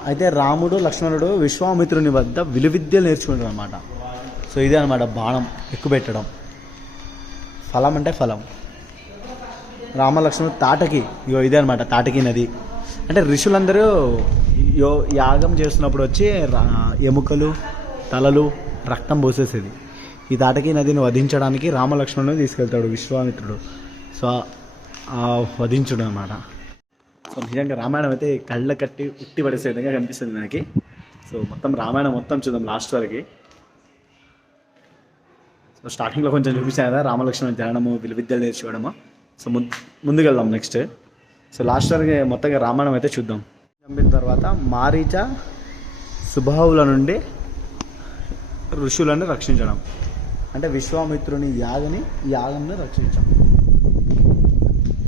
అయితే రాముడు లక్ష్మణుడు విశ్వామిత్రుని వద్ద విలువిద్యలు నేర్చుకుంటారు అనమాట. సో ఇదే అనమాట బాణం ఎక్కుపెట్టడం. ఫలం అంటే ఫలం. రామలక్ష్మణుడు తాటకి, ఇదే అనమాట తాటకి నది. అంటే ఋషులందరూ యాగం చేస్తున్నప్పుడు వచ్చి ఎముకలు తలలు రక్తం పోసేసేది. ఈ తాటకి నదిని వధించడానికి రామలక్ష్మణుని తీసుకెళ్తాడు విశ్వామిత్రుడు. సో వధించుడు అనమాట. సో నిజంగా రామాయణం అయితే కళ్ళ కట్టి ఉట్టి పడేసే విధంగా కనిపిస్తుంది మనకి. సో మొత్తం రామాయణం మొత్తం చూద్దాం లాస్ట్ వరకు. సో స్టార్టింగ్లో కొంచెం చూపించాను కదా రామలక్ష్మణ జననము విలువిద్యలు నేర్చుకోవడము. సో ముందుకు వెళ్దాం నెక్స్ట్. సో లాస్ట్ వరకు మొత్తంగా రామాయణం అయితే చూద్దాం. చంపిన తర్వాత మారీచ సుబాహుల నుండి ఋషులను రక్షించడం. అంటే విశ్వామిత్రుని యాగంను రక్షించడం.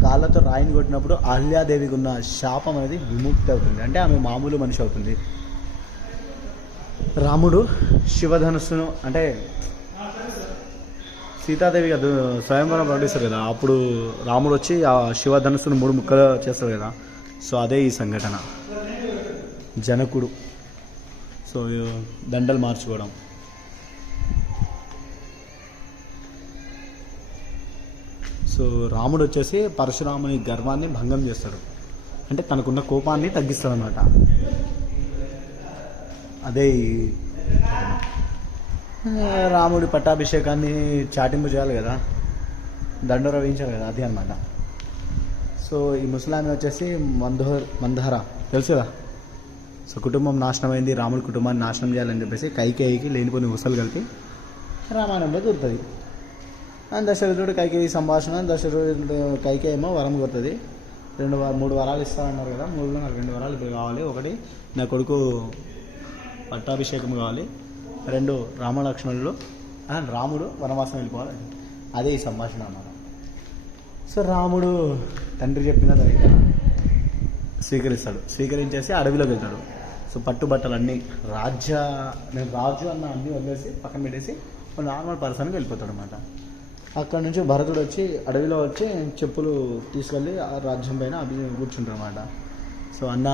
కాళ్ళతో రాయిని కొట్టినప్పుడు అహల్యాదేవికి ఉన్న శాపం అనేది విముక్తి అవుతుంది. అంటే ఆమె మామూలు మనిషి అవుతుంది. రాముడు శివధనుస్సును అంటే సీతాదేవి స్వయంవరం ప్రకటిస్తారు కదా, అప్పుడు రాముడు వచ్చి ఆ శివధనుస్సును 3 ముక్కలు చేస్తారు కదా. సో అదే ఈ సంఘటన. జనకుడు సో దండలు మార్చుకోవడం. సో రాముడు వచ్చేసి పరశురాముని గర్వాన్ని భంగం చేస్తాడు. అంటే తనకున్న కోపాన్ని తగ్గిస్తాడు అన్నమాట. అదే రాముడి పట్టాభిషేకాన్ని చాటింపు చేయాలి కదా, దండోర వేయించాలి కదా, అది అన్నమాట. సో ఈ ముసలామి వచ్చేసి మందహర తెలుసు కదా. సో కుటుంబం నాశనం అయింది, రాముడి కుటుంబాన్ని నాశనం చేయాలని చెప్పేసి కైకేయికి లేనిపోని ఉసలు కలిపి రామాయణంలో దొరుకుతుంది. దశరథుడు కైకేయి సంభాషణ. దశరథుడు కైకేయి ఏమో వరం కొడుతుంది. 3 వరాలు ఇస్తానన్నారు కదా, 3లో నాకు 2 వరాలు ఇప్పుడు కావాలి. 1 నా కొడుకు పట్టాభిషేకం కావాలి, 2 రామలక్ష్మణులు రాముడు వనవాసం వెళ్ళిపోవాలి. అదే ఈ సంభాషణ అన్నమాట. సో రాముడు తండ్రి చెప్పిన దగ్గర స్వీకరించేసి అడవిలోకి వెళ్తాడు. సో పట్టుబట్టలన్నీ నేను రాజు అన్న అన్నీ వదిలేసి పక్కన పెట్టేసి నార్మల్ పర్సన్కి వెళ్ళిపోతాడు అనమాట. అక్కడ నుంచి భరతుడు వచ్చి అడవిలో వచ్చి చెప్పులు తీసుకెళ్ళి ఆ రాజ్యం పైన కూర్చుంటారు అనమాట. సో అన్న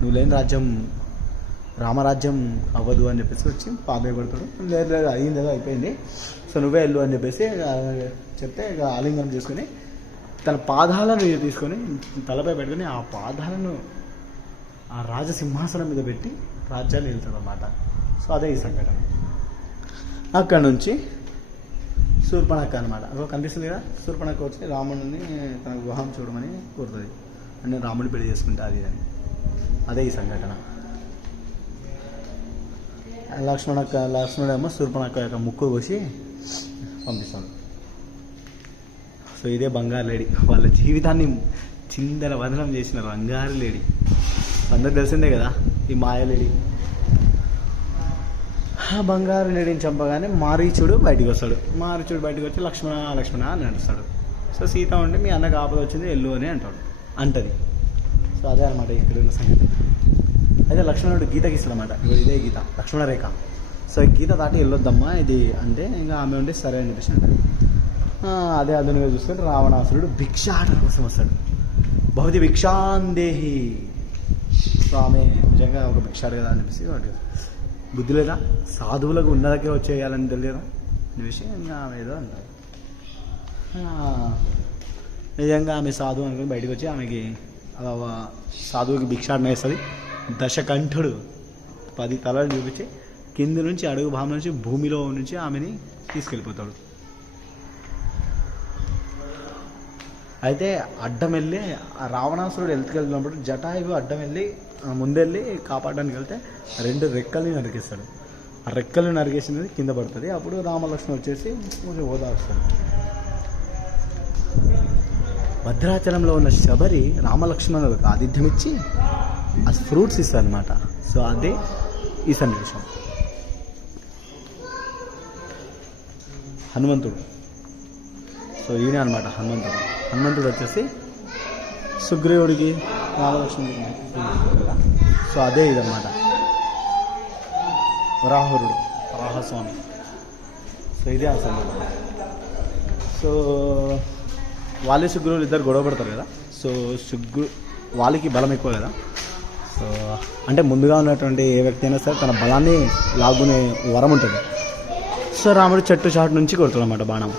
నువ్వు లేని రాజ్యం రామరాజ్యం అవ్వదు అని చెప్పేసి వచ్చి పాదపడతాడు. లేదు అయింది ఏదో అయిపోయింది, సో నువ్వే వెళ్ళు అని చెప్పేసి చెప్తే ఇక ఆలింగనం చేసుకుని తన పాదాలను తీసుకొని తలపై పెట్టుకుని ఆ పాదాలను ఆ రాజసింహాసనం మీద పెట్టి రాజ్యాన్ని వెళ్తాడు అన్నమాట. సో అదే ఈ సంఘటన. అక్కడ నుంచి శూర్పణఖ అనమాట. సో కనిపిస్తుంది కదా, శూర్పణఖ వచ్చి రాముడిని తన వివాహం చూడమని కోరుతుంది. అంటే రాముడిని పెళ్లి చేసుకుంటే అది అని. అదే ఈ సంఘటన. లక్ష్మణుడేమో శూర్పణఖ యొక్క ముక్కు కోసి పంపిస్తాడు. సో ఇదే బంగారు లేడీ. వాళ్ళ జీవితాన్ని చిందర వదనం చేసిన బంగారు లేడీ. అందరికి తెలిసిందే కదా ఈ మాయలేడి. బంగారు లేడీని చంపగానే మారీచుడు బయటకు వస్తాడు. మారీచుడు బయటకు వచ్చి లక్ష్మణ అని నడుస్తాడు. సో సీత ఉండి మీ అన్నకు ఆపద వచ్చింది వెళ్ళు అని అంటది. సో అదే అనమాట ఇక్కడ ఉన్న సంగతి. అయితే లక్ష్మణుడు గీతకి ఇస్తాడనమాట. ఇదే గీత లక్ష్మణ రేఖ. సో గీత దాటి వెళ్ళొద్దమ్మా ఇది అంటే ఇంకా ఆమె ఉండి సరే అని చెప్పేసి అంటారు. అదే అదునుగా చూసుకొని రావణాసురుడు భిక్షాటన కోసం వస్తాడు. బహుది భిక్షాందేహి. సో ఆమె నిజంగా ఒక భిక్షాడు కదా అని చెప్పేసి వాడు బుద్ధి లేదా, సాధువులకు ఉన్న దగ్గర వచ్చేయాలని తెలియదా అనే విషయం ఇంకా ఆమె ఏదో అంటారు. నిజంగా ఆమె సాధువు అనుకుని బయటకు వచ్చి ఆమెకి సాధువుకి భిక్షాటన వేస్తుంది. దశకంఠుడు 10 తలలు చూపించి కింది నుంచి అడుగు భాగం నుంచి భూమిలో నుంచి ఆమెని తీసుకెళ్ళిపోతాడు. అయితే అడ్డం వెళ్ళి రావణాసురుడు వెళ్తుకెళ్తున్నప్పుడు జటాయువు అడ్డం వెళ్ళి ముందెళ్ళి కాపాడడానికి వెళ్తే 2 రెక్కల్ని నరికేస్తాడు. ఆ రెక్కల్ని నరికేసినది కింద పడుతుంది. అప్పుడు రామలక్ష్మణ వచ్చేసి కొంచెం ఓదారుస్తాడు. భద్రాచలంలో ఉన్న శబరి రామలక్ష్మణులకు ఆతిథ్యం ఇచ్చి ఆ ఫ్రూట్స్ ఇస్తారు అనమాట. సో అదే ఈ సన్నివేశం. హనుమంతుడు. సో ఈయన అనమాట హనుమంతుడు వచ్చేసి సుగ్రీవుడికి రామలక్ష్మణుడికి కదా. సో అదే ఇదన్నమాట వరాహస్వామి. సో ఇదే అసలు. సో వాళ్ళే సుగ్రీవులు ఇద్దరు గొడవ పడతారు కదా. సో వాళ్ళకి బలం ఎక్కువ కదా. సో అంటే ముందుగా ఉన్నటువంటి ఏ వ్యక్తి అయినా సరే తన బలాన్ని లాగునే వరం ఉంటుంది. సో రాముడు చెట్టు చాటు నుంచి కొడతాడు అన్నమాట బాణం.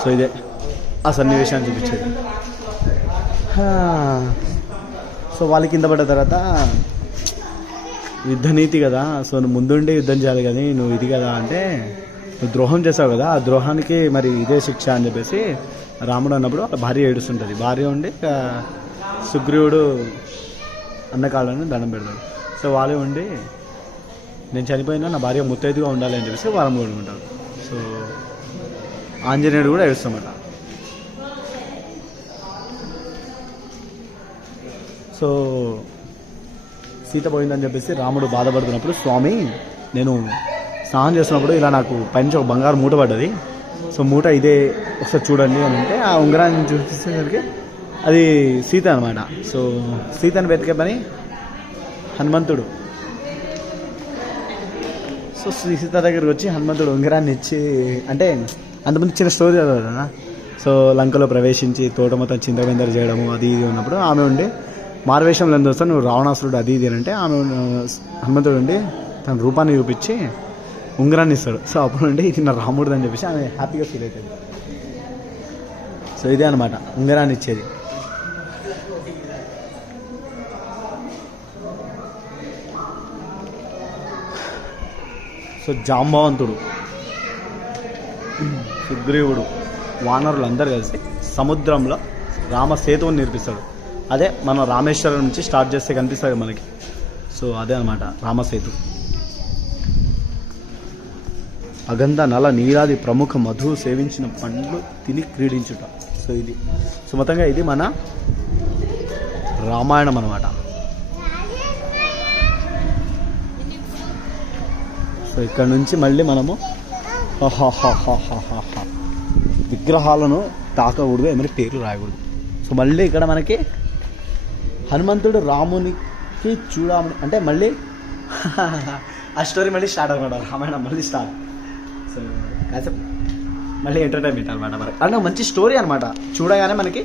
సో ఇదే ఆ సన్నివేశాన్ని చూపించేది. సో వాళ్ళు కింద పడ్డ తర్వాత యుద్ధనీతి కదా. సో నువ్వు ముందుండి యుద్ధం చేయాలి కానీ నువ్వు ఇది కదా అంటే నువ్వు ద్రోహం చేసావు కదా, ఆ ద్రోహానికి మరి ఇదే శిక్ష అని చెప్పేసి రాముడు అన్నప్పుడు వాళ్ళ భార్య ఏడుస్తుంటుంది. భార్య ఉండి సుగ్రీవుడు అన్నకాళ్ళని దండం పెడతాడు. సో వాళ్ళే ఉండి నేను చనిపోయినా నా భార్య ముత్తైదుగా ఉండాలి అని చెప్పేసి వరం కోరుకుంటాడు. సో ఆంజనేయుడు కూడా ఏడుస్తామట. సో సీత పోయిందని చెప్పేసి రాముడు బాధపడుతున్నప్పుడు స్వామి నేను స్నానం చేస్తున్నప్పుడు ఇలా నాకు పైనుంచి ఒక బంగారు మూట పడ్డది. సో మూట ఇదే ఒకసారి చూడండి అని అంటే ఆ ఉంగరాన్ని చూసేసరికి అది సీత అనమాట. సో సీతను వెతికే పని హనుమంతుడు. సో సీత దగ్గరికి వచ్చి హనుమంతుడు ఉంగరాన్ని ఇచ్చి అంటే అంతమంది చిన్న స్టోరీ కదా. సో లంకలో ప్రవేశించి తోట మొత్తం చింతబెందరు చేయడము అది ఇది ఉన్నప్పుడు ఆమె ఉండి మారువేషంలో ఎందుకు వస్తాను నువ్వు రావణాసురుడు అది ఇది అంటే ఆమె హనుమంతుడు ఉండి తన రూపాన్ని చూపించి ఉంగరాన్ని ఇస్తాడు. సో అప్పుడు నుండి ఇది నా రాముడు అని చెప్పేసి ఆమె హ్యాపీగా ఫీల్ అవుతుంది. సో ఇదే అనమాట ఉంగరాన్ని ఇచ్చేది. సో జాంబవంతుడు సుగ్రీవుడు వానరులు అందరు కలిసి సముద్రంలో రామసేతువుని నిర్మిస్తాడు. అదే మనం రామేశ్వరం నుంచి స్టార్ట్ చేస్తే కనిపిస్తుంది మనకి. సో అదే అనమాట రామసేతు. అగంధ నల నీరాది ప్రముఖ మధువు సేవించిన పండ్లు తిని క్రీడించుట. సో ఇది సుమతంగా ఇది మన రామాయణం అనమాట. సో ఇక్కడ నుంచి మళ్ళీ మనము విగ్రహాలను తాకకూడదు, ఏమైనా పేర్లు రాయకూడదు. సో మళ్ళీ ఇక్కడ మనకి హనుమంతుడు రామునికి చూడమని అంటే మళ్ళీ ఆ స్టోరీ మళ్ళీ స్టార్ట్ అనమాట. రామాయణం మళ్ళీ స్టార్ట్. సో కాసేపు మళ్ళీ ఎంటర్టైన్మెంట్ అనమాట మనకి. అంటే మంచి స్టోరీ అనమాట. చూడగానే మనకి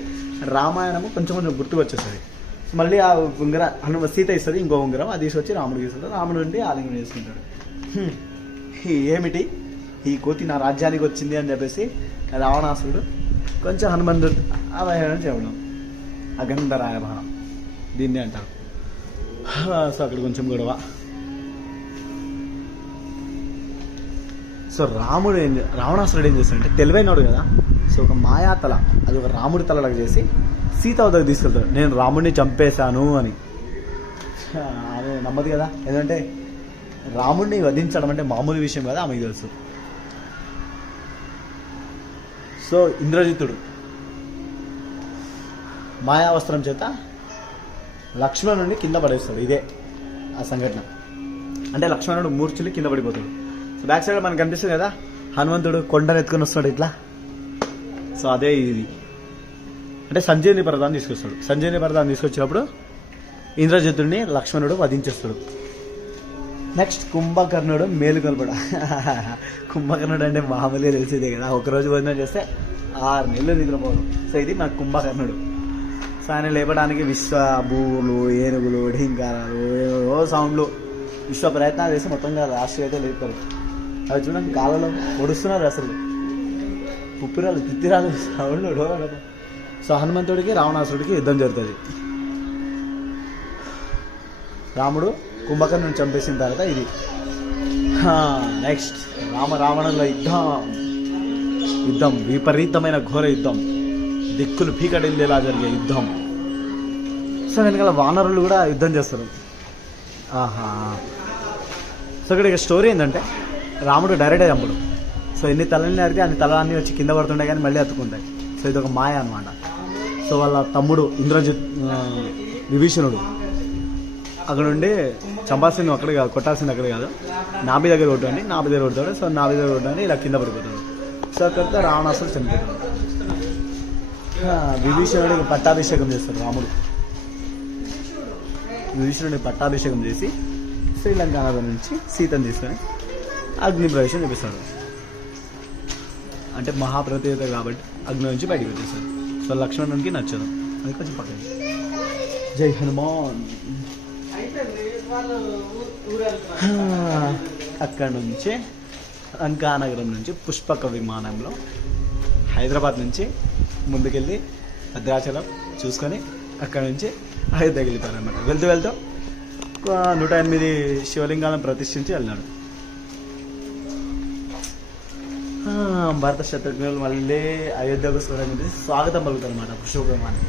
రామాయణము కొంచెం కొంచెం గుర్తుకు వచ్చేస్తుంది. మళ్ళీ ఆ ఉంగరం సీత ఇస్తుంది, ఇంకో ఉంగరం అది తీసుకొచ్చి రాముడికి ఇస్తుంది. రాముడు నుండి ఆలింగనం చేసుకుంటాడు. ఏమిటి ఈ కోతి నా రాజ్యానికి వచ్చింది అని చెప్పేసి రావణాసురుడు కొంచెం హనుమంతుడు అవహేళన చేయడం అగంధ రాయబాణం దీన్ని అంటారు. సో అక్కడ కొంచెం గొడవ. సో రావణాసురుడు ఏం చేస్తాడంటే తెలివైనడు కదా. సో ఒక మాయా తల అది ఒక రాముడి తలలాగా చేసి సీత వద్దకు తీసుకెళ్తాడు. నేను రాముడిని చంపేశాను అని. ఆమె నమ్మదు కదా, ఎందుకంటే రాముడిని వధించడం అంటే మామూలు విషయం కదా ఆమెకు తెలుసు. సో ఇంద్రజిత్తుడు మాయావస్త్రం చేత లక్ష్మణుడిని కింద పడేస్తాడు. ఇదే ఆ సంఘటన. అంటే లక్ష్మణుడు మూర్ఛిల్లి కింద పడిపోతాడు. సో బ్యాక్ సైడ్ మనకు కనిపిస్తుంది కదా హనుమంతుడు కొండను ఎత్తుకొని వస్తాడు ఇట్లా. సో అదే ఇది అంటే సంజీవని పర్వతాన్ని తీసుకొస్తాడు. సంజీవని పర్వతాన్ని తీసుకొచ్చినప్పుడు ఇంద్రజిత్తుడిని లక్ష్మణుడు వధించేస్తాడు. నెక్స్ట్ కుంభకర్ణుడు మేలుకొల్పడ. కుంభకర్ణుడు అంటే మామూలుగా తెలిసేదే కదా, ఒకరోజు భోజనం చేస్తే 6 నెలలు నిద్రపోవడం. సో ఇది మన కుంభకర్ణుడు. సో ఆయన లేపడానికి విశ్వ భూములు ఏనుగులు ఢీంకారాలు ఏవో సౌండ్లు విశ్వ ప్రయత్నాలు చేసి మొత్తంగా రాష్ట్రీయ అయితే లేపారు. అవి చూడండి కాళ్ళలో ఒడుస్తున్నారు అసలు పుప్పిరాలు తిత్తిరాలు సౌండ్లు. సో హనుమంతుడికి రావణాసుడికి యుద్ధం జరుగుతుంది. రాముడు కుంభకర్ణుని చంపేసిన తర్వాత ఇది నెక్స్ట్ రావణుల యుద్ధం విపరీతమైన ఘోర యుద్ధం, దిక్కులు పీకటిల్లేలా జరిగే యుద్ధం. సో వెనకాల వానరులు కూడా యుద్ధం చేస్తారు. సో ఇక్కడ స్టోరీ ఏంటంటే రాముడు డైరెక్ట్గా చంపడు. సో ఎన్ని తలని నరికితే అన్ని తలన్నీ వచ్చి కింద పడుతుంటాయి కానీ మళ్ళీ అతుకుంటాయి. సో ఇది ఒక మాయ అనమాట. సో వాళ్ళ తమ్ముడు విభీషణుడు అక్కడ ఉండి చంపాల్సింది అక్కడే కాదు, కొట్టాల్సింది అక్కడే కాదు, నాభి దగ్గర కొట్టండి, నాభి దగ్గర కొడతాడు. సో నాభి దగ్గర కొట్టండి ఇలా కింద పడిపోతాడు. సో అక్కడితో రావణాసుడు చనిపోతాడు. విభీషణుడికి పట్టాభిషేకం చేస్తాడు రాముడు. విభీషణుడికి పట్టాభిషేకం చేసి శ్రీలంక నగరం నుంచి సీతను తీసుకొని అగ్ని ప్రవేశం చూపిస్తాడు. అంటే మహాప్రతియోత కాబట్టి అగ్ని నుంచి బయటికి వచ్చేస్తాడు. సో లక్ష్మణునికి నచ్చదు, అది కొంచెం పక్కన. జై హనుమాన్. అక్కడ నుంచి లంకానగరం నుంచి పుష్పక విమానంలో హైదరాబాద్ నుంచి ముందుకెళ్ళి భద్రాచలం చూసుకొని అక్కడ నుంచి అయోధ్యకి వెళ్ళిపోయారనమాట. వెళ్తూ 108 శివలింగాలను ప్రతిష్ఠించి వెళ్ళాడు. భారత శత్రుఘ్నులు మళ్ళీ అయోధ్యకు స్వాగతం పలుకుతారు అనమాట. పుష్పక విమానం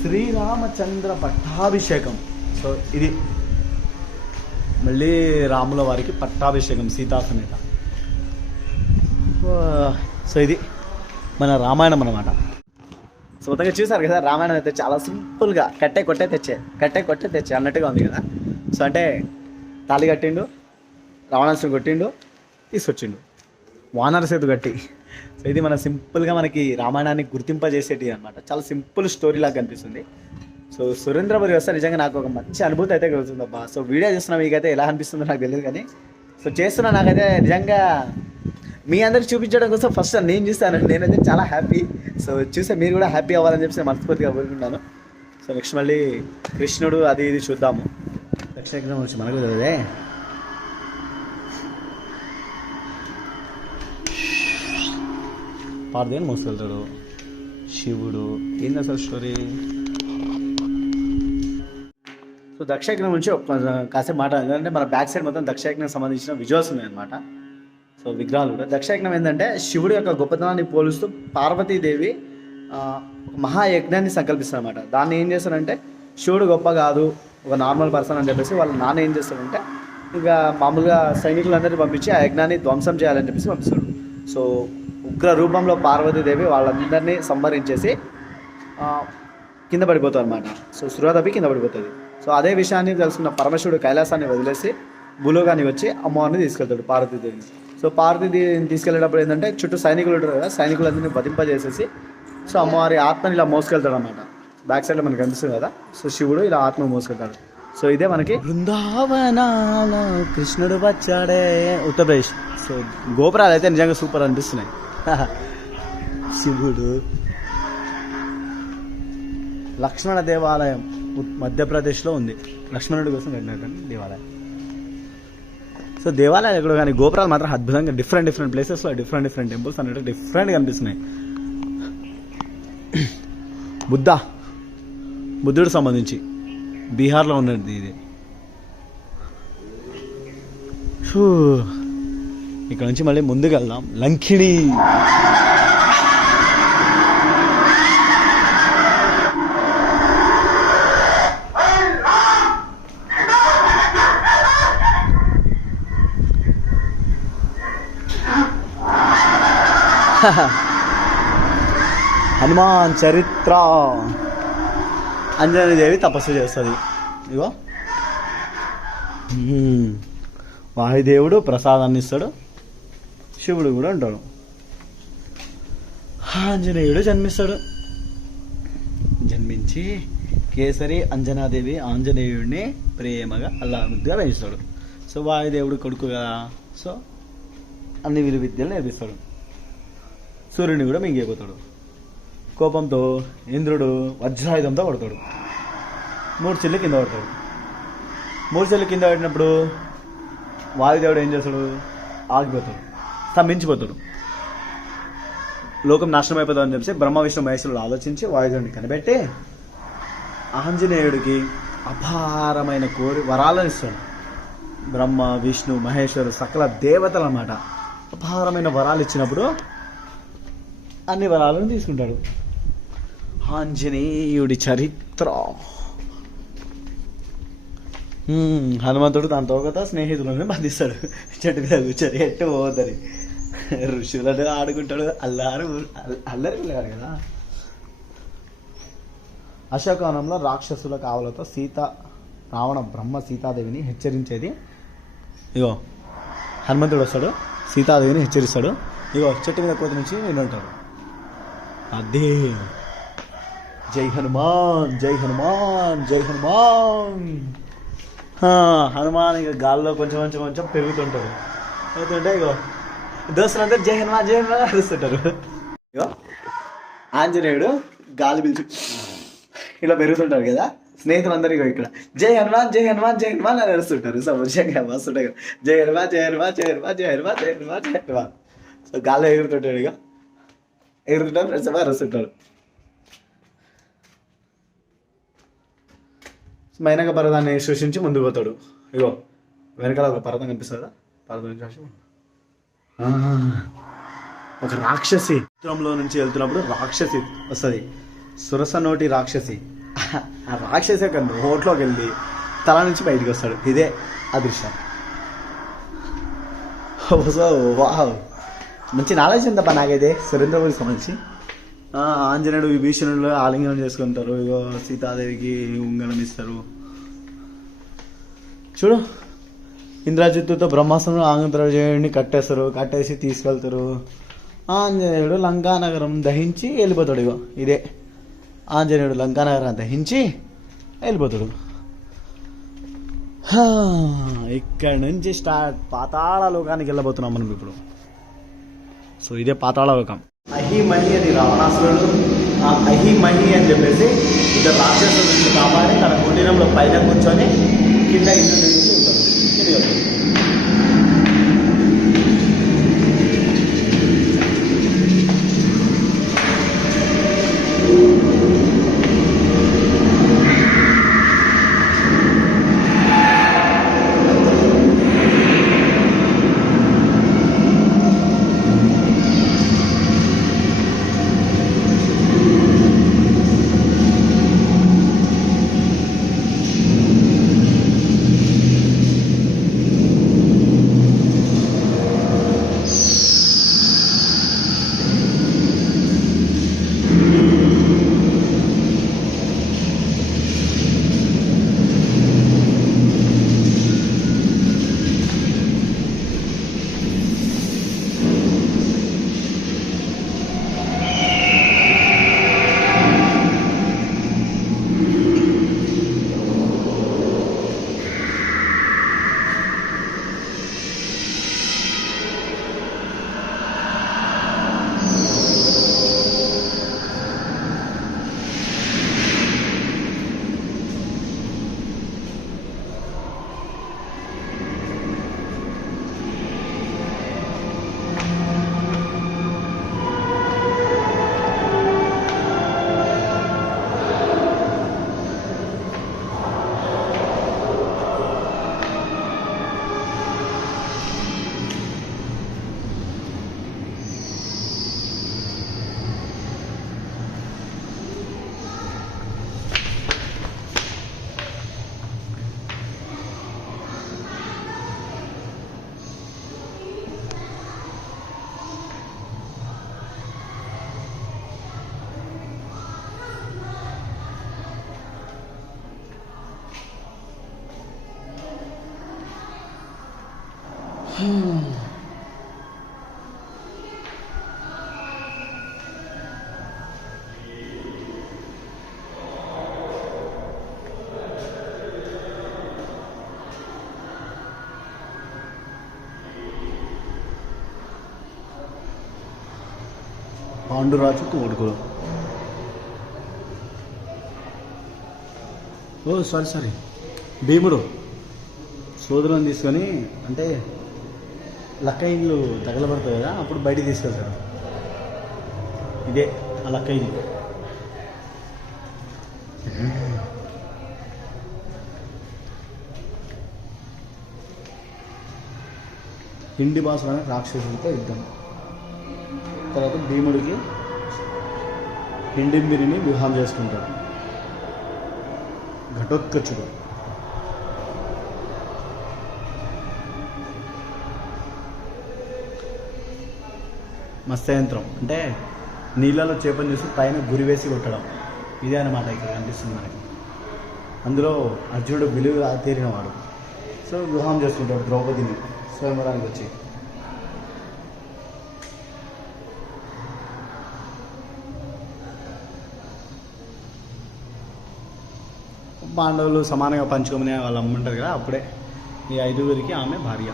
శ్రీరామచంద్ర పట్టాభిషేకం. సో ఇది మళ్ళీ రాముల వారికి పట్టాభిషేకం సీతా సమేత. సో ఇది మన రామాయణం అన్నమాట. సో మొత్తంగా చూసారు కదా, రామాయణం అయితే చాలా సింపుల్గా కట్టే కొట్టే తెచ్చే అన్నట్టుగా ఉంది కదా. సో అంటే తాళి కట్టిండు, రావణాసుని కొట్టిండు, తీసుకొచ్చిండు వానర సేతు కట్టి. సో ఇది మన సింపుల్గా మనకి రామాయణాన్ని గుర్తింపజేసేటి అనమాట. చాలా సింపుల్ స్టోరీ లాగా కనిపిస్తుంది. సో సురేంద్రపురి వస్తే నిజంగా నాకు ఒక మంచి అనుభూతి అయితే కలుగుతుందబ్బా. సో వీడియో చూస్తున్నా మీకైతే ఎలా అనిపిస్తుందో నాకు తెలియదు, కానీ సో చేస్తున్నా నాకైతే నిజంగా మీ అందరికి చూపించడం కోసం ఫస్ట్ నేను చూస్తాను. నేనైతే చాలా హ్యాపీ. సో చూస్తే మీరు కూడా హ్యాపీ అవ్వాలని చెప్పి నేను మనస్ఫూర్తిగా కోరుకుంటున్నాను. సో నెక్స్ట్ మళ్ళీ కృష్ణుడు అది ఇది చూద్దాము. దక్షిణ వచ్చి మనకు తెలియదే. పార్దేని మోసుకెళ్తాడు శివుడు. ఏంది అసలు స్టోరీ? సో దక్షయజ్ఞం నుంచి కాసేపు మాట, ఎందుకంటే మన బ్యాక్ సైడ్ మొత్తం దక్షయజ్ఞం సంబంధించిన విజువల్స్ ఉన్నాయన్నమాట. సో విగ్రహాలు కూడా. దక్షయజ్ఞం ఏంటంటే శివుడి యొక్క గొప్పతనాన్ని పోలుస్తూ పార్వతీదేవి ఒక మహాయజ్ఞాన్ని సంకల్పిస్తారు అనమాట. దాన్ని ఏం చేస్తారంటే శివుడు గొప్ప కాదు, ఒక నార్మల్ పర్సన్ అని చెప్పేసి వాళ్ళ నాన్న ఏం చేస్తాడంటే ఇక మామూలుగా సైనికులందరినీ పంపించి ఆ యజ్ఞాన్ని ధ్వంసం చేయాలని చెప్పేసి పంపిస్తాడు. సో ఉగ్ర రూపంలో పార్వతీదేవి వాళ్ళందరినీ సంహరించేసి కింద పడిపోతారు అనమాట. సో సృహ తప్పి కింద పడిపోతుంది. సో అదే విషయాన్ని తెలుసుకున్న పరమశివుడు కైలాసాన్ని వదిలేసి భూలోకానికి వచ్చి అమ్మవారిని తీసుకెళ్తాడు పార్వతీదేవిని. సో పార్వతీదేవిని తీసుకెళ్ళేటప్పుడు ఏంటంటే చుట్టూ సైనికులు ఉంటారు కదా, సైనికులందరినీ వధింపజేసేసి సో అమ్మవారి ఆత్మని ఇలా మోసుకెళ్తాడు అనమాట. బ్యాక్ సైడ్లో మనకు కనిపిస్తుంది కదా. సో శివుడు ఇలా ఆత్మ మోసుకెళ్తాడు. సో ఇదే మనకి బృందావనాల కృష్ణుడు వచ్చాడే ఉత్తరప్రదేశ్. సో గోపురాలు అయితే నిజంగా సూపర్ అనిపిస్తున్నాయి. శివుడు లక్ష్మణ దేవాలయం మధ్యప్రదేశ్లో ఉంది. లక్ష్మణుడి కోసం కట్టినటువంటి దేవాలయం. సో దేవాలయాలు ఎక్కడో కానీ గోపురాలు మాత్రం అద్భుతంగా డిఫరెంట్ ప్లేసెస్లో డిఫరెంట్ టెంపుల్స్ అన్నట్టు డిఫరెంట్గా కనిపిస్తున్నాయి. బుద్ధుడు సంబంధించి బీహార్లో ఉన్నది ఇది. ఇక్కడ నుంచి మళ్ళీ ముందుకు వెళ్దాం. లంకిణి హనుమాన్ చరిత్ర. అంజనీదేవి తపస్సు చేస్తుంది. ఇగో వాయుదేవుడు ప్రసాదాన్ని ఇస్తాడు, శివుడు కూడా ఉంటాడు. ఆంజనేయుడు జన్మించి కేసరి అంజనాదేవి ఆంజనేయుడిని ప్రేమగా అల్లా ముద్దుగా పెంచుతాడు. సో వాయుదేవుడు కొడుకు కదా, సో అన్ని విలువిద్యలు నేర్పిస్తాడు. సూర్యుని కూడా మింగిపోతాడు. కోపంతో ఇంద్రుడు వజ్రాయుధంతో కొడతాడు. 3 చెల్లు కింద పడతాడు. 3 చెల్లు కింద పడినప్పుడు వాయుదేవుడు ఏం చేస్తాడు? ఆగిపోతాడు, స్తంభించిపోతాడు. లోకం నాశనం అయిపోతాడు అని చెప్పి బ్రహ్మ విష్ణు మహేశ్వరులు ఆలోచించి వాయుదేవుడిని కనిపెట్టి ఆంజనేయుడికి అపారమైన వరాలను ఇస్తాడు. బ్రహ్మ విష్ణు మహేశ్వరు సకల దేవతలు అన్నమాట. అపారమైన వరాలు ఇచ్చినప్పుడు అన్ని వరాలను తీసుకుంటాడు. ఆంజనేయుడి చరిత్ర. హనుమంతుడు తన తోకతో స్నేహితులను బంధిస్తాడు. చెట్టు మీద కూర్చొని ఎట్టు పోవద్దని. ఋషులను ఆడుకుంటాడు. అల్లరి పిల్లగాడు కదా. అశోకవనంలో రాక్షసుల కావలతో రావణ బ్రహ్మ సీతాదేవిని హెచ్చరించేది. ఇగో హనుమంతుడు వస్తాడు, సీతాదేవిని హెచ్చరిస్తాడు. ఇగో చెట్టు మీద కోతి నుంచి వినుంటాడు. అదే జై హనుమాన్ జై హనుమాన్ జై హనుమాన్. హనుమాన్ ఇక గాల్లో కొంచెం కొంచెం కొంచెం పెరుగుతుంటారు. పెరుగుతుంటే ఇగో దోస్తులందరూ జై హనుమాన్ జై హనుమాన్ అరుస్తుంటారు. ఇగో ఆంజనేయుడు గాలి పిలిచి ఇలా పెరుగుతుంటారు కదా, స్నేహితులందరూ ఇగో ఇక్కడ జై హనుమాన్ జై హనుమాన్ జై హనుమాన్ అని అరుస్తుంటారు. సంతోషంగా వస్తుంటాయి కదా, జై హనుమాన్ జై హనుమాన్ జై హనుమాన్ జై హనుమాన్ జై హనుమాన్ జై హనుమాన్. సో గాల్లో ఎగురుతుంటాడు, ఇక ఎగురుతుంటారు, ఫ్రెండ్స్ అరుస్తుంటారు. మైనక పర్వతాన్ని సృష్టించి ముందుకు పోతాడు. ఇగో వెనకాల ఒక పర్వతం కనిపిస్తుంది కదా, పర్వతం ఒక రాక్షసి చిత్రంలో నుంచి వెళ్తున్నప్పుడు రాక్షసి వస్తుంది, సురస నోటి రాక్షసి. ఆ రాక్షసి యొక్క నోట్లోకి వెళ్ళి తల నుంచి బయటికి వస్తాడు. ఇదే అదృష్టం. సో వావ్, మంచి నాలెడ్జ్ ఉందప్ప నాకైతే సురేంద్రపురికి సంబంధించి. ఆంజనేయుడు విభీషణుడు ఆలింగనం చేసుకుంటారు. ఇగో సీతాదేవికి ఉంగరం ఇస్తారు. చూడు, ఇంద్రజిత్తుతో బ్రహ్మాస్త్రం ఆంధ్రజయుడిని కట్టేసి తీసుకెళ్తారు. ఆంజనేయుడు లంకానగరం దహించి వెళ్ళిపోతాడు. ఇగో ఇదే ఆంజనేయుడు లంకానగరం దహించి వెళ్ళిపోతాడు. ఇక్కడ నుంచి స్టార్ట్ పాతాళ లోకానికి వెళ్ళబోతున్నాం మనం ఇప్పుడు. సో ఇదే పాతాళ లోకం. అహిమహి అని రావణాసురుడు, ఆ అహిమహి అని చెప్పేసి ఇద్దరు రాక్షసుల నుంచి కాపాడి తన కుటీరంలో పైన కూర్చొని కింద ఇంటి నుంచి ఉంటాడు. పాండురాజు కొడుకులు. సారీ భీముడు సోదరులను తీసుకొని, అంటే లక్క ఇల్లు తగలబడతాయి కదా, అప్పుడు బయటికి తీసుకెళ్తాడు. ఇదే ఆ లక్క ఇల్లు. హిండి భాషలోనే రాక్షసులతో యుద్ధం. తర్వాత భీముడికి హిండింబిరిని వివాహం చేసుకుంటాడు. ఘటోత్కచుడు. మత్స్యయంత్రం అంటే నీళ్ళలో చేపను చూసి పైన గురి వేసి కొట్టడం. ఇదే అన్నమాట ఇక్కడ కనిపిస్తుంది మనకి. అందులో అర్జునుడు విలువ తీరినవాడు. సో వివాహం చేసుకుంటాడు ద్రౌపదిని స్వయంవరానికి వచ్చి. పాండవులు సమానంగా పంచుకోమని వాళ్ళు అమ్మంటారు కదా, అప్పుడే ఈ 5గురికి ఆమె భార్య.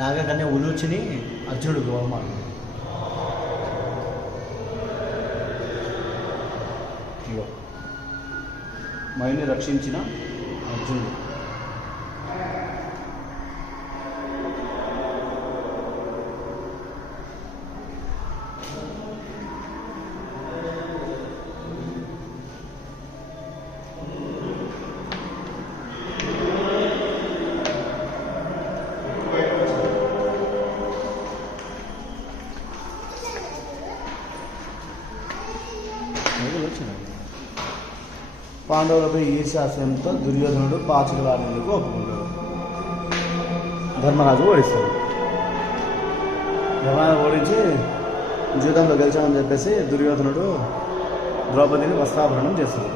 నాగకన్య ఉలూచిని అర్జునుడు గోమాడు. ఇగో మయుని రక్షించిన అర్జునుడు. పాండవులపై ఈర్ష్యాశయంతో దుర్యోధనుడు పాచులు వాడేందుకు ఒప్పుకుంటాడు. ధర్మరాజు ఓడిస్తాడు. ధర్మరాజు ఓడించి జీవితంలో గెలిచామని చెప్పేసి దుర్యోధనుడు ద్రౌపదిని వస్త్రాభరణం చేస్తాడు.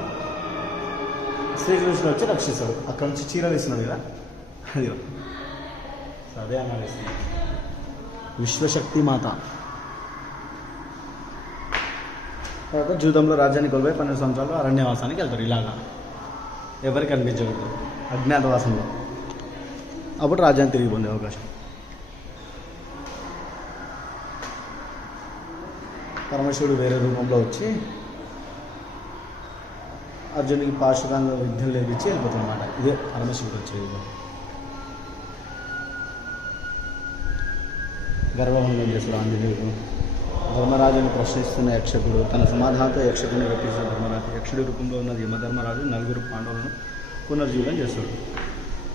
శ్రీకృష్ణుడు వచ్చి రక్షిస్తాడు. అక్కడ నుంచి చీరలు ఇస్తున్నాడు కదా, అది అదే అన్నాడు. విశ్వశక్తి మాత. తర్వాత జూదంలో రాజ్యాన్ని కోల్పోయి 12 సంవత్సరాలు అరణ్యవాసానికి వెళ్తారు. ఇలాగా ఎవరికి అనిపించకూడదు, అజ్ఞాతవాసంలో. అప్పుడు రాజ్యాన్ని తిరిగి పొందే అవకాశం. పరమశివుడు వేరే రూపంలో వచ్చి అర్జునుడికి పాశురాంగ విద్యలు నేర్పించి వెళ్ళిపోతుందన్నమాట. ఇదే పరమశివుడు వచ్చేది. గర్వభంగం చేస్తాడు ఆంజనేయుడు. ధర్మరాజుని ప్రశ్నిస్తున్న యక్షకుడు తన సమాధానంతో యక్షకుడిని రప్పించిన ధర్మరాజు యక్షుడి రూపంలో ఉన్న యమధర్మరాజు 4 పాండవులను పునర్జీవనం చేస్తాడు.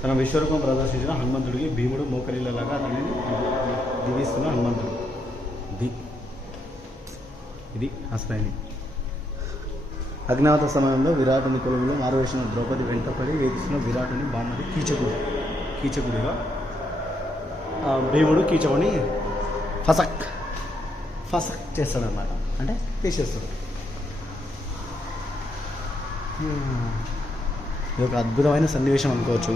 తన విశ్వరూపం ప్రదర్శించిన హనుమంతుడికి భీముడు మోకరిల్లలాగా అతనిని దీవిస్తున్న హనుమంతుడు. ఇది హస్తైని. అజ్ఞాత సమయంలో విరాటుని కొలువులో మారువేసిన ద్రౌపది వెంటపడి వేధిస్తున్న విరాటుని బామ్మది కీచకుడిగా భీముడు కీచకుని ఫసక్ చేస్తాడనమాట, అంటే తీసేస్తాడు. ఇది ఒక అద్భుతమైన సన్నివేశం అనుకోవచ్చు.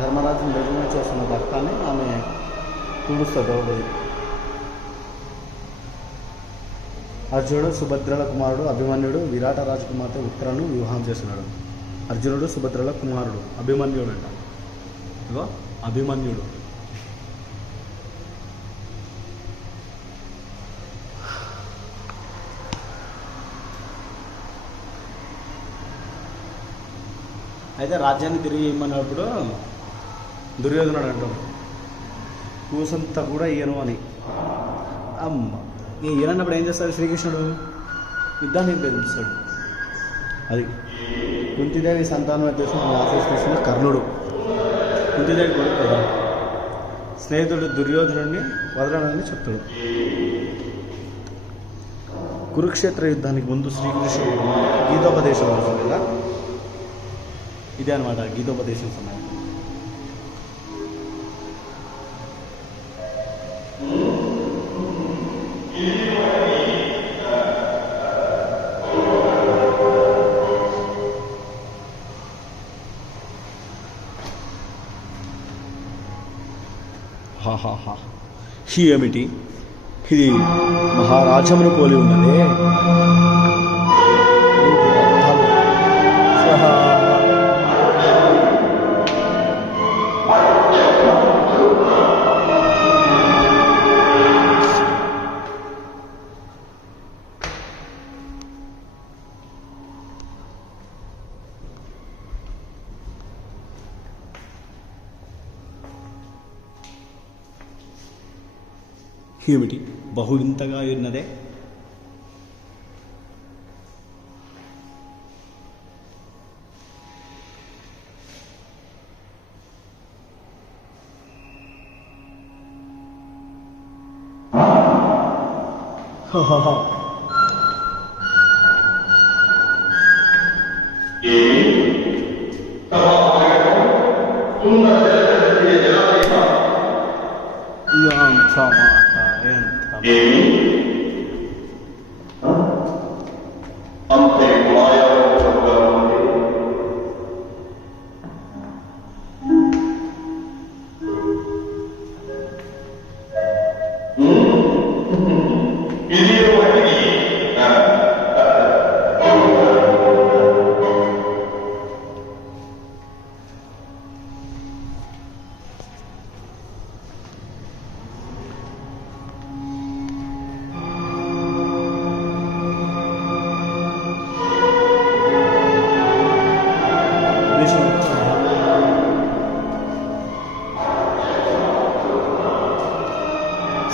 ధర్మరాజుని భజన చేస్తున్న భక్తాన్ని ఆమె పూడుస్తాడు ద్రౌపది. అర్జునుడు సుభద్రల కుమారుడు అభిమన్యుడు విరాట రాజకుమార్తె ఉత్తరను వివాహం చేస్తున్నాడు. అర్జునుడు సుభద్రల కుమారుడు అభిమన్యుడు అంట. ఇగో అభిమన్యుడు. అయితే రాజ్యాన్ని తిరిగి ఇమ్మన్నప్పుడు దుర్యోధనుడు అంటాడు, కూసంత కూడా ఇయ్యను అని. అమ్మ ఈయనన్నప్పుడు ఏం చేస్తాడు శ్రీకృష్ణుడు? యుద్ధాన్ని బెదిరిస్తాడు. అది కుంతిదేవి సంతానం వచ్చేసి మనం ఆశిస్తున్న కర్ణుడు, కుంతిదేవి కొడుకు కదా. స్నేహితుడు దుర్యోధనుడిని వదలడాన్ని చెప్తాడు. కురుక్షేత్ర యుద్ధానికి ముందు శ్రీకృష్ణుడు గీతోపదేశం అవుతుంది కదా, ఇదే అనమాట గీతోపదేశం సమయం. ఏమిటి ఇది? మహారాజమును పోలి ఉన్నదే. ఏమిటి బహు వింతగా ఉన్నదే.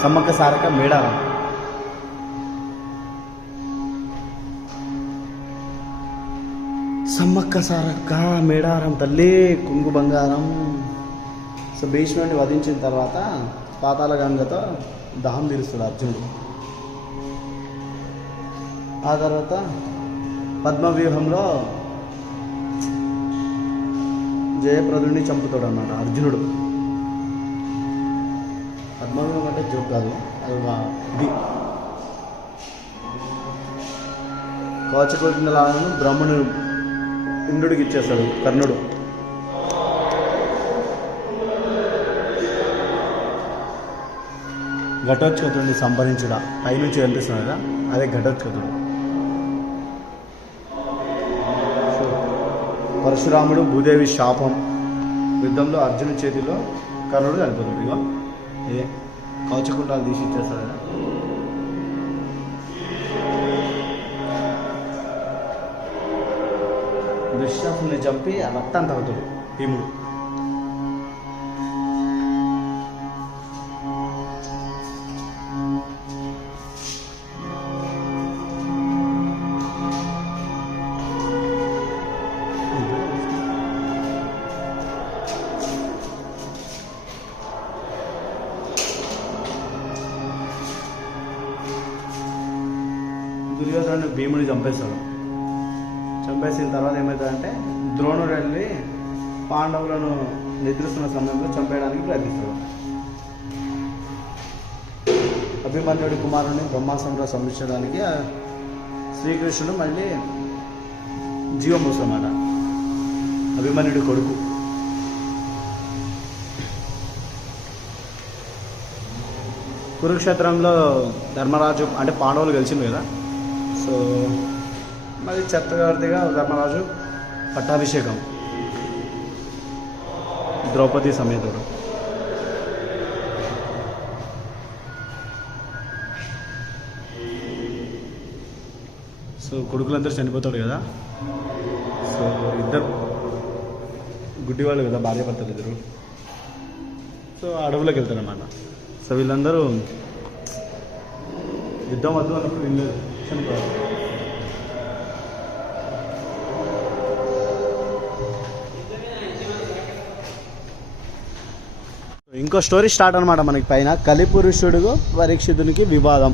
సమ్మక్క సారక్క మేడారం. సమ్మక్క సారక్క మేడారం తల్లి కుంగు బంగారం. సో భీష్ముడిని వధించిన తర్వాత పాతాళ గంగతో దాహం తీరుస్తాడు అర్జునుడు. ఆ తర్వాత పద్మవ్యూహంలో జయప్రదుడిని చంపుతాడు అన్నమాట అర్జునుడు. పద్మవ్యూహం అంటే జోక్ కాదు, అది ఒక ఇది. కవచకుండలాలను బ్రహ్మను ఇంద్రుడికి ఇచ్చేస్తాడు కర్ణుడు. ఘటోత్కచుడిని సంహరించుడ పైనుంచి కనిపిస్తున్నాడు కదా, అదే ఘటోత్కచుడు. పరశురాముడు భూదేవి శాపం యుద్ధంలో అర్జునుడి చేతిలో కర్ణుడు చనిపోతాడు. ఇక ఏ కవచకుండాలు తీసి ఇచ్చేస్తాడు కదా. దుశ్శాసనుని చంపి ఆ రక్తాన్ని తాగుతాడు భీముడు. దుర్యోధనుడు భీముని చంపేస్తాడు. చంపేసిన తర్వాత ఏమవుతుందంటే ద్రోణుడు వెళ్ళి పాండవులను నిద్రిస్తున్న సమయంలో చంపేయడానికి ప్రయత్నిస్తాడు. అభిమన్యుడి కుమారుని బ్రహ్మాస్త్రంలో సంరక్షించడానికి శ్రీకృష్ణుడు మళ్ళీ జీవం పోస్తామాట. అభిమన్యుడి కొడుకు. కురుక్షేత్రంలో ధర్మరాజు అంటే పాండవులు గెలిచింది కదా. సో మరి చక్రవర్తిగా ధర్మరాజు పట్టాభిషేకం ద్రౌపది సమేతుడు. సో కొడుకులందరూ చనిపోతాడు కదా. సో ఇద్దరు గుడ్డివాళ్ళు కదా, భార్యాభర్తలు ఇద్దరు. సో అడవులోకి వెళ్తారు అన్నమాట. సో వీళ్ళందరూ యుద్ధం వద్దు అన్నప్పుడు వీళ్ళు చనిపోయారు. ఇంకో స్టోరీ స్టార్ట్ అనమాట మనకి పైన. కలిపురుషుడు పరీక్షితునికి వివాదం.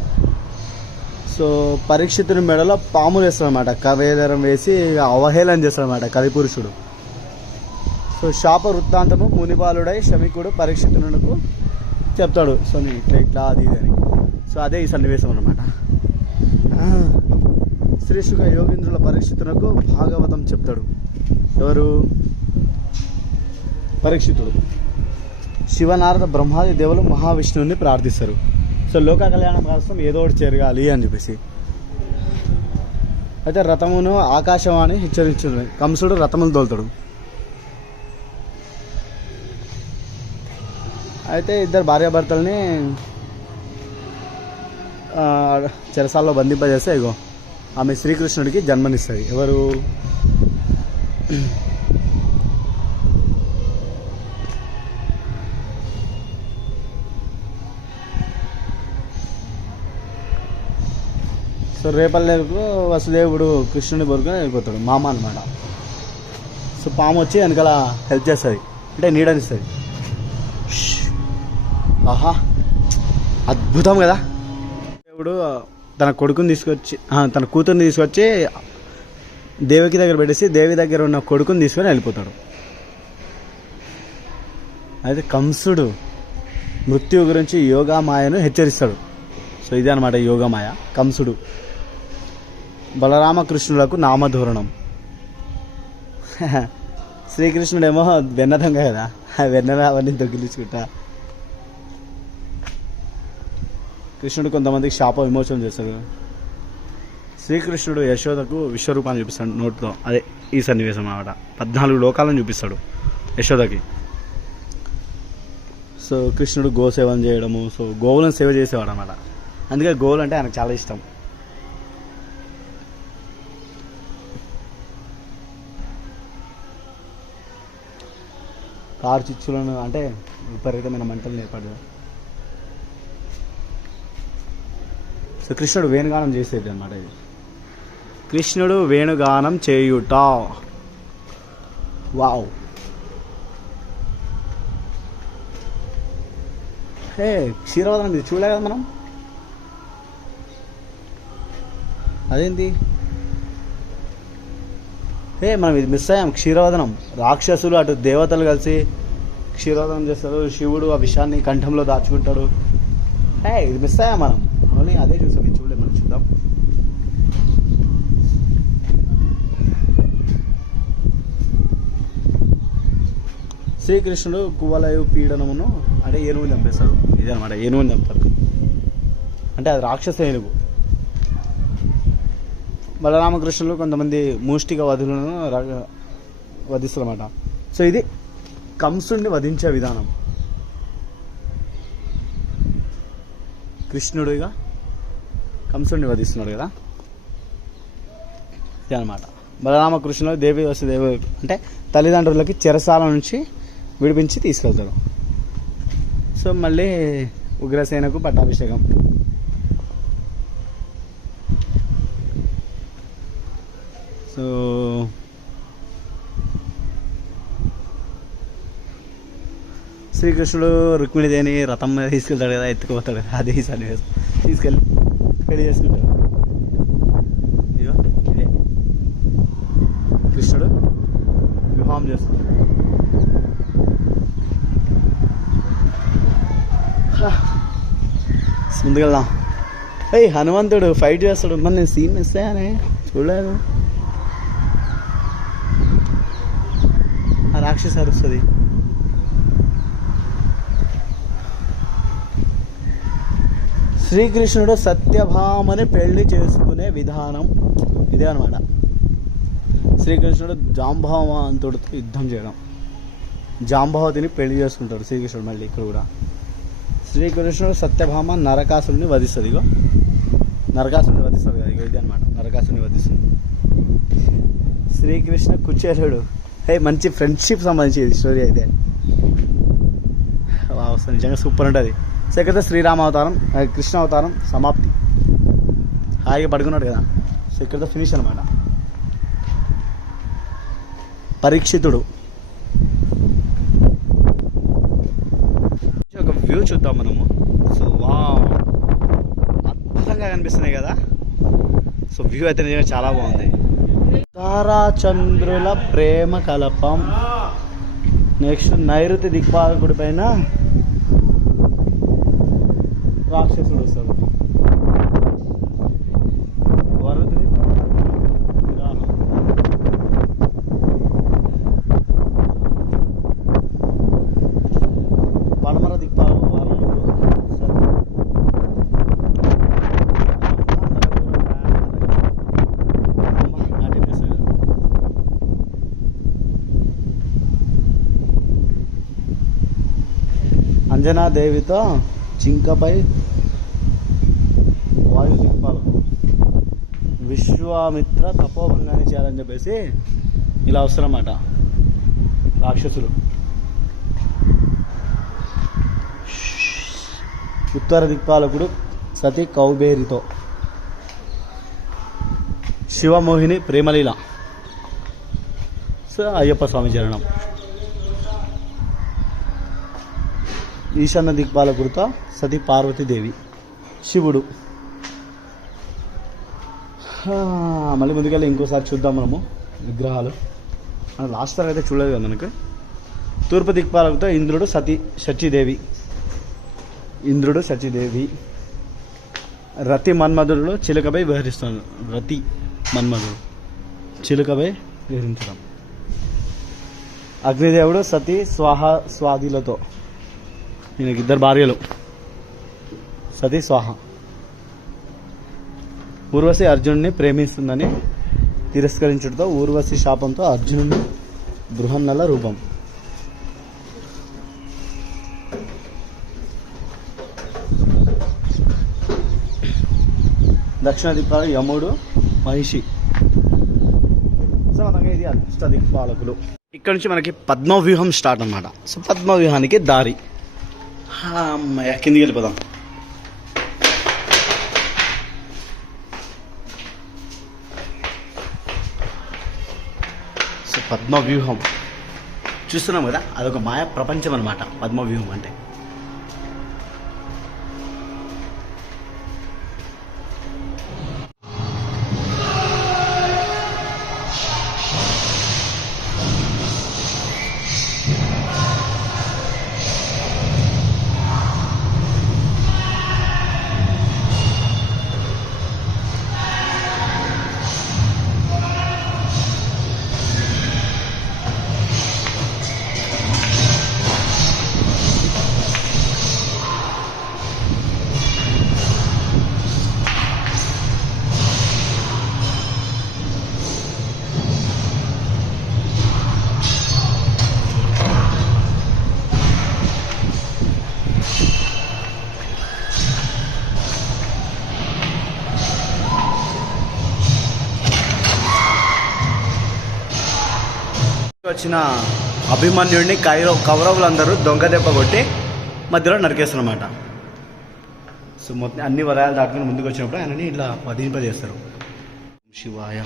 సో పరీక్షితుని మెడలో పాములు వేస్తాడనమాట, కవేదరం వేసి అవహేళన చేస్తాడనమాట కలిపురుషుడు. సో శాప వృత్తాంతము మునిబాలుడై శమికుడు పరీక్షితునకు చెప్తాడు. సో ఇట్లా అది ఇది అని. సో అదే ఈ సన్నివేశం అనమాట. శ్రీశుక యోగీంద్రుల పరీక్షితునకు భాగవతం చెప్తాడు. ఎవరు? పరీక్షితుడు. శివనారద బ్రహ్మాది దేవులు మహావిష్ణువుని ప్రార్థిస్తారు. సో లోక కళ్యాణం కోసం ఏదో ఒకటి జరగాలి అని చెప్పేసి. అయితే రథమును ఆకాశవాణి హెచ్చరించింది. కంసుడు రథములు తోలుతాడు. అయితే ఇద్దరు భార్యాభర్తల్ని చెరసాల్లో బంధింపజేస్తే ఇగో ఆమె శ్రీకృష్ణుడికి జన్మనిస్తుంది. ఎవరు? సో రేపల్లెకు వసుదేవుడు కృష్ణుని బొరుకుని వెళ్ళిపోతాడు, మామ అనమాట. సో పాము వచ్చి వెనకాల హెల్ప్ చేస్తుంది, అంటే నీడనిస్తుంది. ఆహా, అద్భుతం కదా. దేవుడు తన కొడుకుని తీసుకొచ్చి తన కూతుర్ని తీసుకొచ్చి దేవికి దగ్గర పెట్టేసి దేవి దగ్గర ఉన్న కొడుకుని తీసుకొని వెళ్ళిపోతాడు. అయితే కంసుడు మృత్యు గురించి యోగామాయను హెచ్చరిస్తాడు. సో ఇదే అనమాట యోగమాయ. కంసుడు బలరామకృష్ణులకు నామధోరణం. శ్రీకృష్ణుడేమో వెన్నదంగ కదా, వెన్నెల అవన్నీ దొంగిలించుకుంటా. కృష్ణుడు కొంతమందికి శాప విమోచన చేస్తాడు. శ్రీకృష్ణుడు యశోదకు విశ్వరూపాన్ని చూపిస్తాడు నోటితో. అదే ఈ సన్నివేశం అన్నమాట. 14 లోకాలను చూపిస్తాడు యశోదకి. సో కృష్ణుడు గోసేవన చేయడము, సో గోవులను సేవ చేసేవాడు అన్నమాట. అందుకే గోవులు అంటే ఆయనకు చాలా ఇష్టం. కారు చిచ్చులను అంటే విపరీతమైన మంటలు ఏర్పడ్డాయి. సో కృష్ణుడు వేణుగానం చేసేది అనమాట ఇది. కృష్ణుడు వేణుగానం చేయుట. వావ్. హే క్షీరవదనం ఇది చూడలే కదా మనం. అదేంటి మనం ఇది మిస్ అయ్యాం. క్షీరవదనం రాక్షసులు అటు దేవతలు కలిసి క్షీరవదనం చేస్తారు. శివుడు ఆ విషయాన్ని కంఠంలో దాచుకుంటాడు. ఇది మిస్ అయ్యాం మనం. ఓన్లీ అదే చూసాం, ఇది చూడలేదు. మనం చూద్దాం. శ్రీకృష్ణుడు కువలయు పీడనమును అంటే ఏనుగుని చంపేస్తాడు. ఇదే అనమాట, ఏనుగుని చంపుతారు. అంటే అది రాక్షస ఏనుగు. బలరామకృష్ణులు కొంతమంది మూష్టిక వధులను వధిస్తారు అన్నమాట. సో ఇది కంసుడిని వధించే విధానం. కృష్ణుడిగా కంసుడిని వధిస్తున్నాడు కదా, ఇది అనమాట. బలరామకృష్ణులు దేవి వసుదేవ అంటే తల్లిదండ్రులకి చెరసాల నుంచి విడిపించి తీసుకెళ్తాడు. సో మళ్ళీ ఉగ్రసేనకు పట్టాభిషేకం. సో శ్రీకృష్ణుడు రుక్మిణిదేని రథం మీద తీసుకెళ్తాడు కదా, ఎత్తుకుపోతాడు కదా, అదే సన్నివేశం తీసుకెళ్ళి పెళ్లి చేసుకుంటాడు. ఇదో ఇదే కృష్ణుడు వివాహం చేస్తాడు. ముందుకెళ్దాం. హనుమంతుడు ఫైట్ చేస్తాడు. మరి నేను సీన్ మిస్ అయ్యానే, చూడలేదు. ఆ రాక్షసి అరుస్తుంది. శ్రీకృష్ణుడు సత్యభామని పెళ్లి చేసుకునే విధానం ఇదే అనమాట. శ్రీకృష్ణుడు జాంబవంతుడితో యుద్ధం చేయడం, జాంబవతిని పెళ్లి చేసుకుంటాడు శ్రీకృష్ణుడు. మళ్ళీ ఇక్కడ కూడా శ్రీకృష్ణుడు సత్యభామ నరకాసుని వధిస్తుంది. ఇగో నరకాసుని వధిస్తుంది కదా, ఇగో ఇది అనమాట, నరకాసుని వధిస్తుంది. శ్రీకృష్ణ కుచేలుడు. మంచి ఫ్రెండ్షిప్ సంబంధించి స్టోరీ అయితే వస్తుంది, నిజంగా సూపర్ ఉంటుంది. సెకండ్ శ్రీరామ అవతారం, కృష్ణ అవతారం సమాప్తి. హాయిగా పడుకున్నాడు కదా. సో ఇక్కడ ఫినిష్ అనమాట. పరీక్షితుడు. ఒక వ్యూ చూద్దాం మనము. సో వావ్, అద్భుతంగా కనిపిస్తున్నాయి కదా. సో వ్యూ అయితే నిజంగా చాలా బాగుంది. తారాచంద్రుల ప్రేమ కలపం. నెక్స్ట్ నైరుతి దిక్పాలకుడి పైన రాక్షసుడు వస్తాడు. వరుడిని విరాహం. పడమర దిక్పాలకు వరుణుడు అంజనాదేవితో జింకపై వాయు దిక్పాలకు విశ్వామిత్ర తపోభంగాన్ని చేయాలని చెప్పేసి ఇలా వస్తారన్నమాట రాక్షసులు. ఉత్తర దిక్పాలకుడు సతీ కౌబేరితో శివమోహిని ప్రేమలీల. సో అయ్యప్ప స్వామి చరణం. ఈశాన్య దిక్పాలకుడితో సతీ పార్వతీదేవి, శివుడు. మళ్ళీ ముందుకెళ్ళి ఇంకోసారి చూద్దాం మనము విగ్రహాలు. లాస్ట్ తరగతి అయితే చూడలేదు కదా మనకు. తూర్పు దిక్పాలకుడితో ఇంద్రుడు సచీదేవి, ఇంద్రుడు సచీదేవి. రతి మన్మధుడు చిలుకపై విహరిస్తున్నాడు. రతి మన్మధుడు చిలుకపై విహరించడం. అగ్నిదేవుడు సతీ స్వాదిలతో, ఈయనకి ఇద్దరు భార్యలు, సతీ స్వాహ. ఊర్వశి అర్జునుడిని ప్రేమిస్తుందని తిరస్కరించడంతో ఊర్వశి శాపంతో అర్జునుడి బృహన్నల రూపం. దక్షిణ దిక్పాలకుడు యముడు, మహిషి. సో మొత్తంగా ఇది అష్ట దిక్పాలకులు. ఇక్కడ నుంచి మనకి పద్మవ్యూహం స్టార్ట్ అన్నమాట. సో పద్మవ్యూహానికి దారి. అమ్మయ్య, కిందికి వెళ్ళిపోదాం. సో పద్మవ్యూహం చూస్తున్నాం కదా, అదొక మాయా ప్రపంచం అనమాట పద్మవ్యూహం అంటే. వచ్చిన అభిమన్యుడిని కౌరవులందరూ దొంగ దెబ్బ కొట్టి మధ్యలో నరికేస్తారన్నమాట. సో మొత్తం అన్ని వలయాలు దాటుకుని ముందుకు వచ్చినప్పుడు ఆయనని ఇట్లా వధింపజేస్తారు. శివాయ.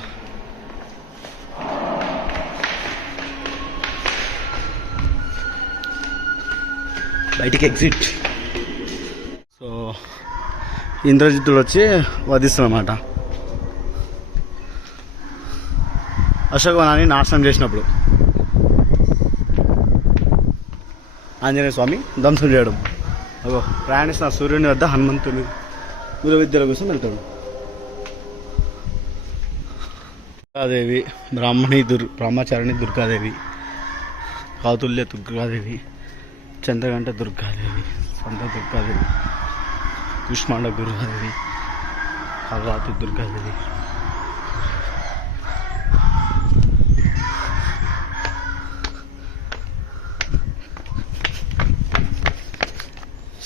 బయటికి ఎగ్జిట్. సో ఇంద్రజిత్తుడు వచ్చి వధిస్తారన్నమాట అశోకవనాన్ని నాశనం చేసినప్పుడు. ఆంజనేయ స్వామి ధ్వంసం చేయడం. అగో ప్రయాణిస్తున్న సూర్యుని వద్ద హనుమంతుని గురు విద్యల కోసం వెళ్తాడు. దుర్గాదేవి, బ్రహ్మచారిణి దుర్గాదేవి, కౌతుల్య దుర్గాదేవి, చంద్రగంట దుర్గాదేవి, సంత దుర్గాదేవి, కుష్మాండ దుర్గాదేవి, కల్లాతి దుర్గాదేవి,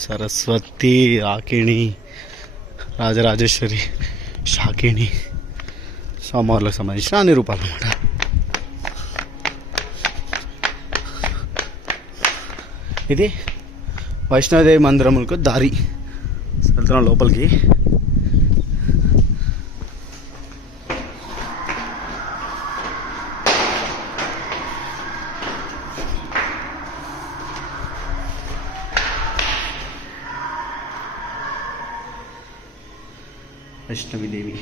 సరస్వతి, రాకిణి, రాజరాజేశ్వరి, శాకిణి, సోమవారులకు సంబంధించిన అన్ని రూపాలు అన్నమాట. ఇది వైష్ణోదేవి మందిరములకు దారి. వెళ్తున్నాం లోపలికి. వైష్ణవిదేవి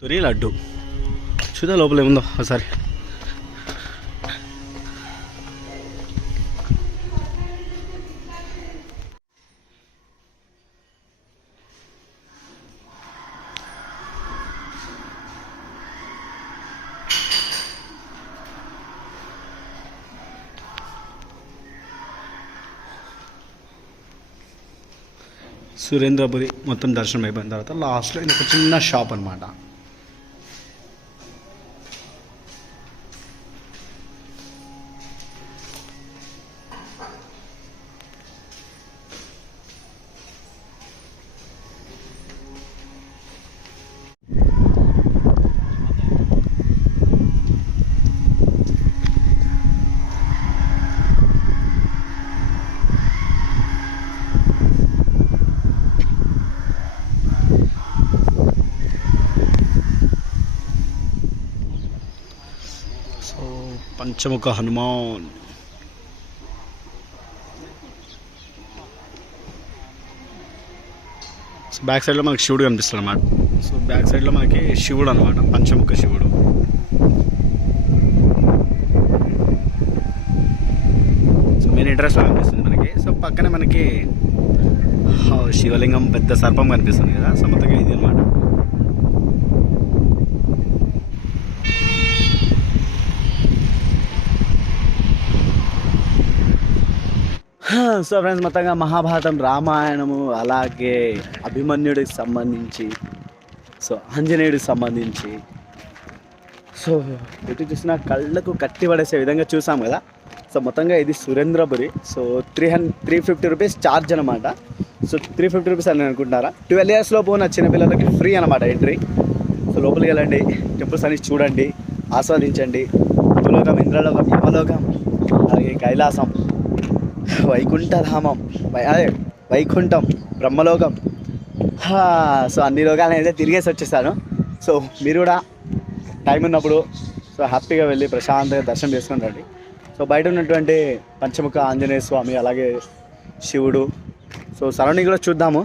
తొరి లడ్డు. చూద్దాం లోపల ఏముందో ఒకసారి. సురేంద్రపురి మొత్తం దర్శనం అయిపోయిన తర్వాత లాస్ట్లో ఇది ఒక చిన్న షాప్ అనమాట. పంచముఖ హనుమాన్. సో బ్యాక్ సైడ్లో మనకి శివుడు కనిపిస్తుంది అన్నమాట. సో బ్యాక్ సైడ్లో మనకి శివుడు అనమాట, పంచముఖ శివుడు. సో మెయిన్ ఇంట్రెస్ట్లో కనిపిస్తుంది మనకి. సో పక్కనే మనకి శివలింగం, పెద్ద సర్పం కనిపిస్తుంది కదా. సో మొత్తంగా ఇది అనమాట. సో ఫ్రెండ్స్, మొత్తంగా మహాభారతం, రామాయణము, అలాగే అభిమన్యుడికి సంబంధించి, సో ఆంజనేయుడికి సంబంధించి, సో ఎటు చూసినా కళ్ళకు కట్టి పడేసే విధంగా చూసాం కదా. సో మొత్తంగా ఇది సురేంద్రపురి. సో 350 రూపీస్ ఛార్జ్ అనమాట. సో 350 రూపీస్ అని అనుకుంటారా. 12 years లోపు ఉన్న చిన్నపిల్లలకి ఫ్రీ అనమాట ఎంట్రీ. సో లోపలికి వెళ్ళండి, టెంపుల్స్ అన్ని చూడండి, ఆస్వాదించండి. భూలోకం, ఇంద్రలోకం, యమలోకం, అలాగే కైలాసం, వైకుంఠధామం, అదే వైకుంఠం, బ్రహ్మలోకం. సో అన్ని లోకాలను అయితే తిరిగేసి వచ్చేసాను. సో మీరు కూడా టైం ఉన్నప్పుడు సో హ్యాపీగా వెళ్ళి ప్రశాంతంగా దర్శనం చేసుకుని రండి. సో బయట ఉన్నటువంటి పంచముఖ ఆంజనేయ స్వామి, అలాగే శివుడు, సో సరౌండింగ్ కూడా చూద్దాము.